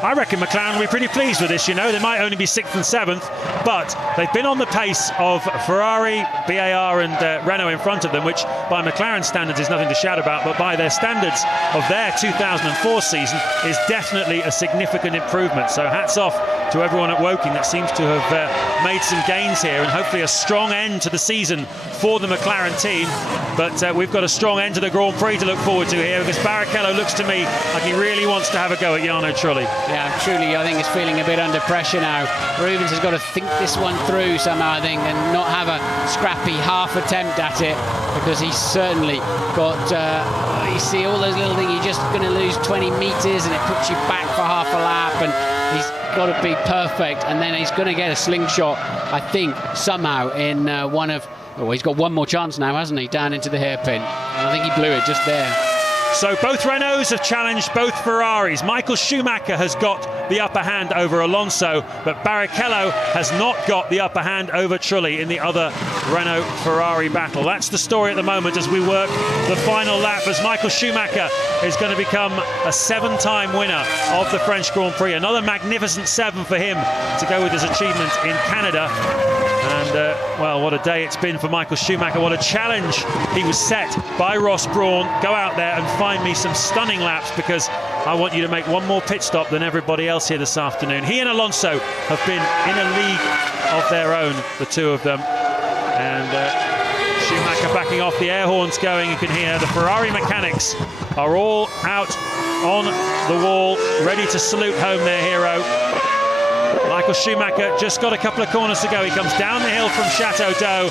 I reckon McLaren will be pretty pleased with this, you know. They might only be 6th and 7th, but they've been on the pace of Ferrari, BAR and Renault in front of them, which by McLaren standards is nothing to shout about, but by their standards of their 2004 season is definitely a significant improvement. So hats off to everyone at Woking that seems to have made some gains here, and hopefully a strong end to the season for the McLaren team. But we've got a strong end to the Grand Prix to look forward to here, because Barrichello looks to me like he really wants to have a go at Jarno Trulli. Yeah, Trulli, I think, is feeling a bit under pressure now. Rubens has got to think this one through somehow, I think, and not have a scrappy half attempt at it, because he's certainly got, you see all those little things, you're just going to lose 20 metres and it puts you back for half a lap, and he's got to be perfect, and then he's going to get a slingshot, I think, somehow in one of, oh, he's got one more chance now, hasn't he, down into the hairpin, and I think he blew it just there. So both Renaults have challenged both Ferraris. Michael Schumacher has got the upper hand over Alonso, but Barrichello has not got the upper hand over Trulli in the other Renault-Ferrari battle. That's the story at the moment as we work the final lap, as Michael Schumacher is going to become a 7-time winner of the French Grand Prix. Another magnificent 7 for him to go with his achievement in Canada. And, well, what a day it's been for Michael Schumacher. What a challenge he was set by Ross Brawn. Go out there and find me some stunning laps, because I want you to make one more pit stop than everybody else here this afternoon. He and Alonso have been in a league of their own, the two of them. And Schumacher backing off, the air horns going. You can hear the Ferrari mechanics are all out on the wall, ready to salute home their hero. Michael Schumacher just got a couple of corners to go. He comes down the hill from Chateau d'Eau.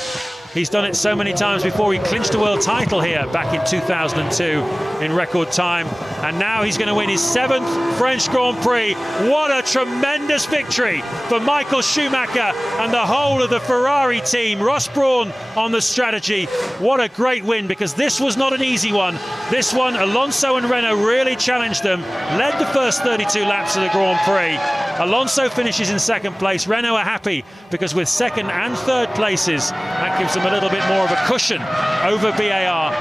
He's done it so many times before. He clinched a world title here back in 2002 in record time. And now he's going to win his 7th French Grand Prix. What a tremendous victory for Michael Schumacher and the whole of the Ferrari team. Ross Brawn on the strategy. What a great win, because this was not an easy one. This one, Alonso and Renault really challenged them, led the first 32 laps of the Grand Prix. Alonso finishes in 2nd place. Renault are happy because with 2nd and 3rd places, that gives them a little bit more of a cushion over BAR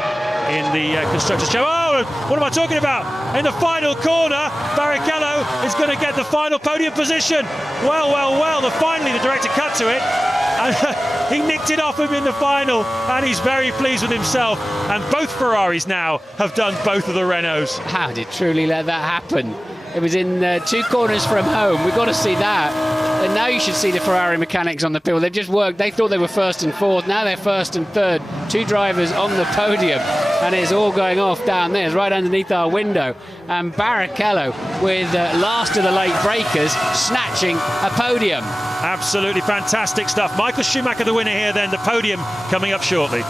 in the Constructors' Show. Oh, what am I talking about? In the final corner, Barrichello is going to get the final podium position. Well, finally the director cut to it. And he nicked it off him in the final, and he's very pleased with himself. And both Ferraris now have done both of the Renaults. How did Trulli let that happen? It was in 2 corners from home. We've got to see that. And now you should see the Ferrari mechanics on the field. They've just worked. They thought they were 1st and 4th. Now they're 1st and 3rd. 2 drivers on the podium. And it's all going off down there. It's right underneath our window. And Barrichello, with last of the late breakers, snatching a podium. Absolutely fantastic stuff. Michael Schumacher the winner here then. The podium coming up shortly.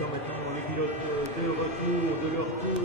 Maintenant les pilotes de retour de leur tour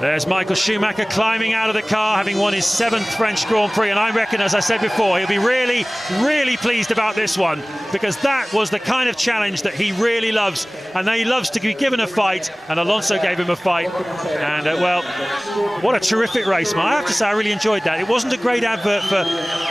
There's Michael Schumacher climbing out of the car, having won his 7th French Grand Prix, and I reckon, as I said before, he'll be really, really pleased about this one, because that was the kind of challenge that he really loves, and he loves to be given a fight, and Alonso gave him a fight, and well, what a terrific race, man. I have to say I really enjoyed that. It wasn't a great advert for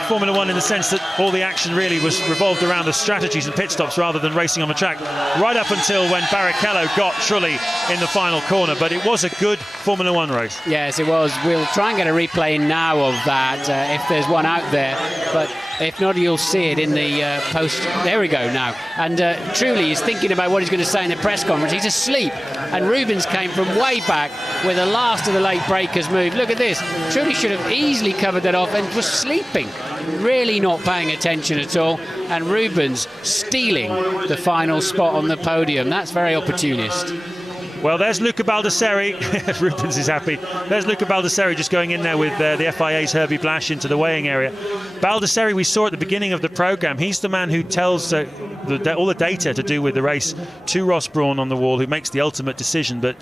Formula One in the sense that all the action really was revolved around the strategies and pit stops rather than racing on the track, right up until when Barrichello got Trulli in the final corner, but it was a good Formula One race. Yes, it was. We'll try and get a replay now of that if there's one out there, but if not, you'll see it in the post. There we go now. And Trulli is thinking about what he's going to say in the press conference. He's asleep, and Rubens came from way back where the last of the late breakers moved. Look at this. Trulli should have easily covered that off and was sleeping, really not paying attention at all, and Rubens stealing the final spot on the podium. That's very opportunist. Well, there's Luca Baldesseri. Rubens is happy. There's Luca Baldesseri just going in there with the FIA's Herbie Blash into the weighing area. Baldesseri, we saw at the beginning of the programme, he's the man who tells all the data to do with the race to Ross Brawn on the wall, who makes the ultimate decision. But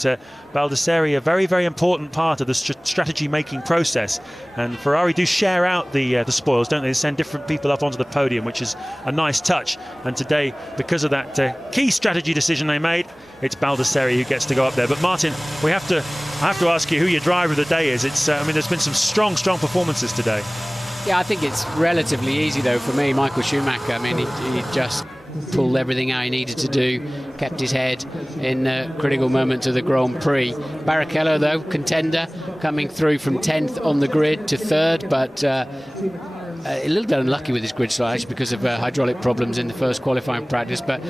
Baldesseri, a very, very important part of the strategy-making process. And Ferrari do share out the spoils, don't they? They send different people up onto the podium, which is a nice touch. And today, because of that key strategy decision they made, it's Baldesseri who gets to go up there. But Martin, I have to ask you who your driver of the day is. It's I mean, there's been some strong performances today. Yeah, I think it's relatively easy though for me. Michael Schumacher, I mean, he just pulled everything out he needed to do, kept his head in critical moments of the Grand Prix. Barrichello though, contender, coming through from 10th on the grid to 3rd, but a little bit unlucky with his grid slide actually because of hydraulic problems in the first qualifying practice, but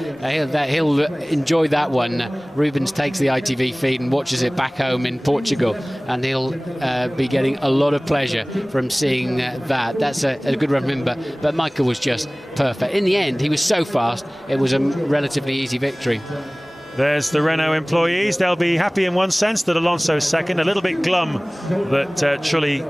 he'll enjoy that one. Rubens takes the ITV feed and watches it back home in Portugal, and he'll be getting a lot of pleasure from seeing that. That's a good remember, but Michael was just perfect. In the end, he was so fast, it was a relatively easy victory. There's the Renault employees. They'll be happy in one sense that Alonso's second, a little bit glum that Trulli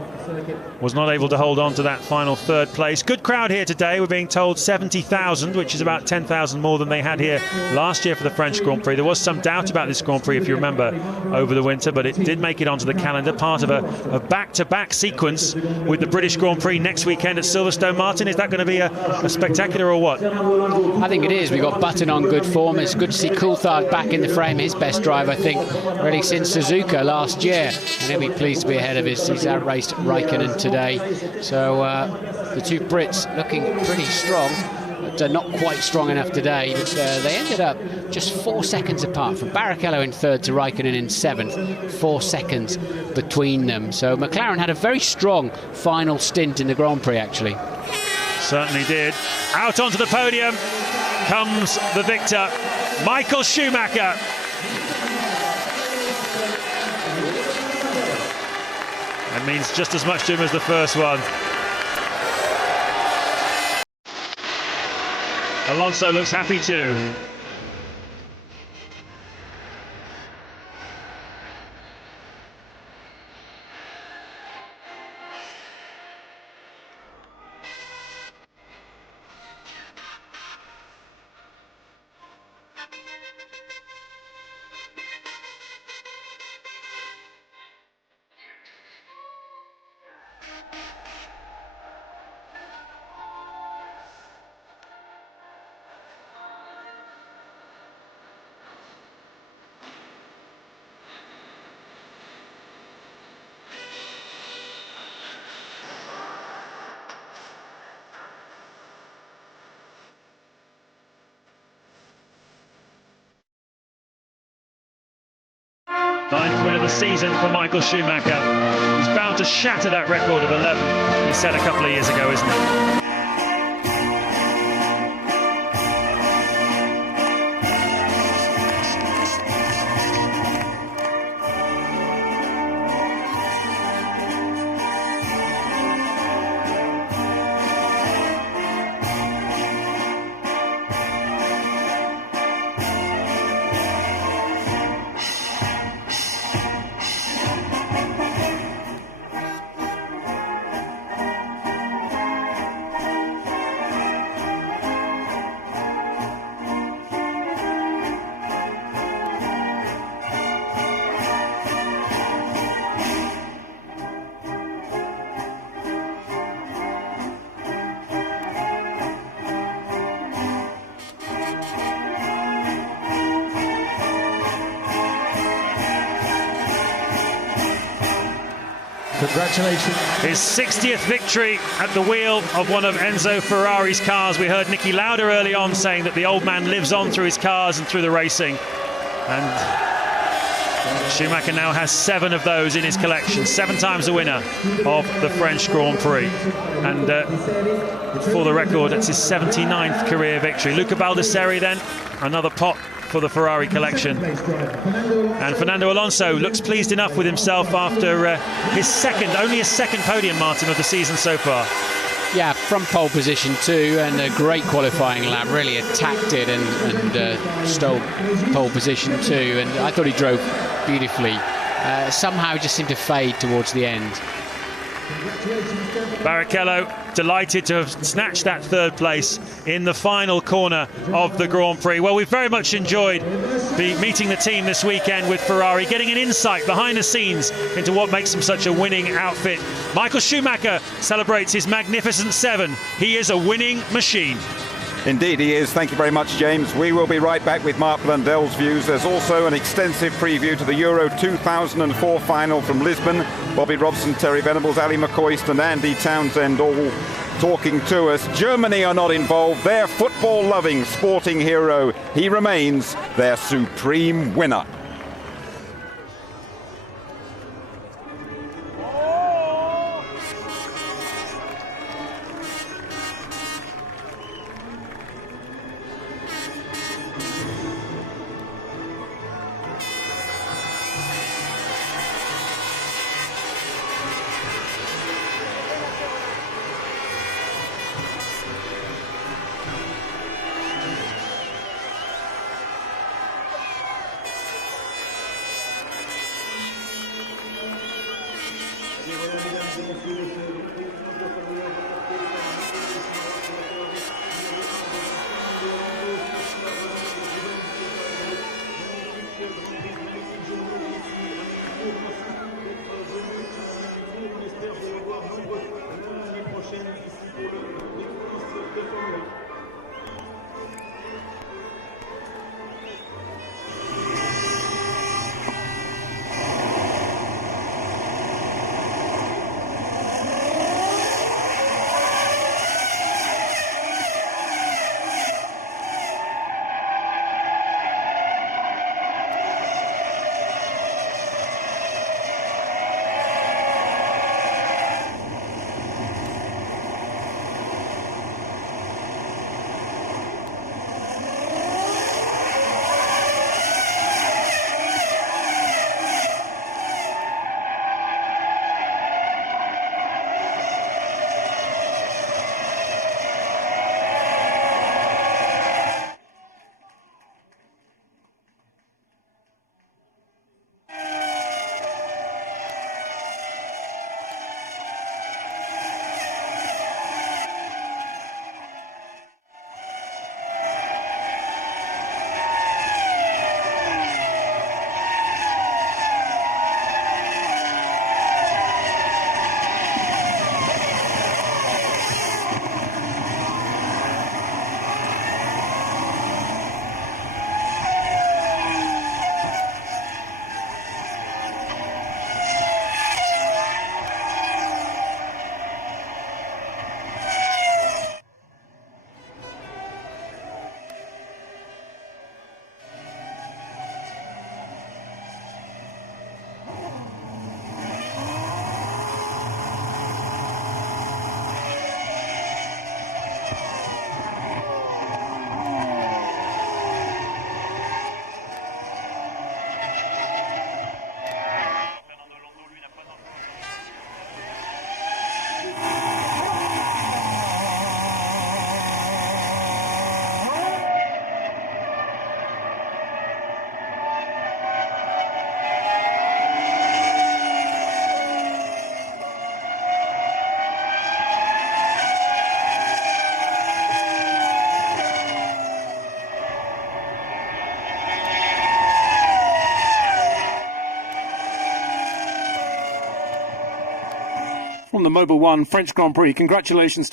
was not able to hold on to that final 3rd place. Good crowd here today. We're being told 70,000, which is about 10,000 more than they had here last year for the French Grand Prix. There was some doubt about this Grand Prix, if you remember, over the winter, but it did make it onto the calendar, part of a back-to-back sequence with the British Grand Prix next weekend at Silverstone. Martin, is that going to be a spectacular or what? I think it is. We've got Button on good form. It's good to see Coulthard back in the frame, his best drive, I think, really since Suzuka last year, and he'll be pleased to be ahead of he's outraced Raikkonen today. So the two Brits looking pretty strong, but not quite strong enough today. But they ended up just 4 seconds apart, from Barrichello in 3rd to Raikkonen in 7th, 4 seconds between them. So McLaren had a very strong final stint in the Grand Prix, actually. Certainly did. Out onto the podium comes the victor, Michael Schumacher. That means just as much to him as the first one. Alonso looks happy too. 79th win of the season for Michael Schumacher. He's bound to shatter that record of 11 he set a couple of years ago, isn't he? Congratulations. His 60th victory at the wheel of one of Enzo Ferrari's cars. We heard Niki Lauda early on saying that the old man lives on through his cars and through the racing. And Schumacher now has 7 of those in his collection. 7 times the winner of the French Grand Prix. And for the record, that's his 79th career victory. Luca Baldessari then, another pot for the Ferrari collection. And Fernando Alonso looks pleased enough with himself after only his second podium, Martin, of the season so far. Yeah, from pole position too, and a great qualifying lap. Really attacked it and stole pole position too. And I thought he drove beautifully. Somehow just seemed to fade towards the end. Barrichello delighted to have snatched that 3rd place in the final corner of the Grand Prix. Well, we've very much enjoyed meeting the team this weekend with Ferrari, getting an insight behind the scenes into what makes them such a winning outfit. Michael Schumacher celebrates his magnificent 7. He is a winning machine. Indeed he is. Thank you very much, James. We will be right back with Mark Blundell's views. There's also an extensive preview to the Euro 2004 final from Lisbon. Bobby Robson, Terry Venables, Ali McCoist and Andy Townsend all talking to us. Germany are not involved. Their football-loving sporting hero, he remains their supreme winner. from the Mobil 1 French Grand Prix. Congratulations to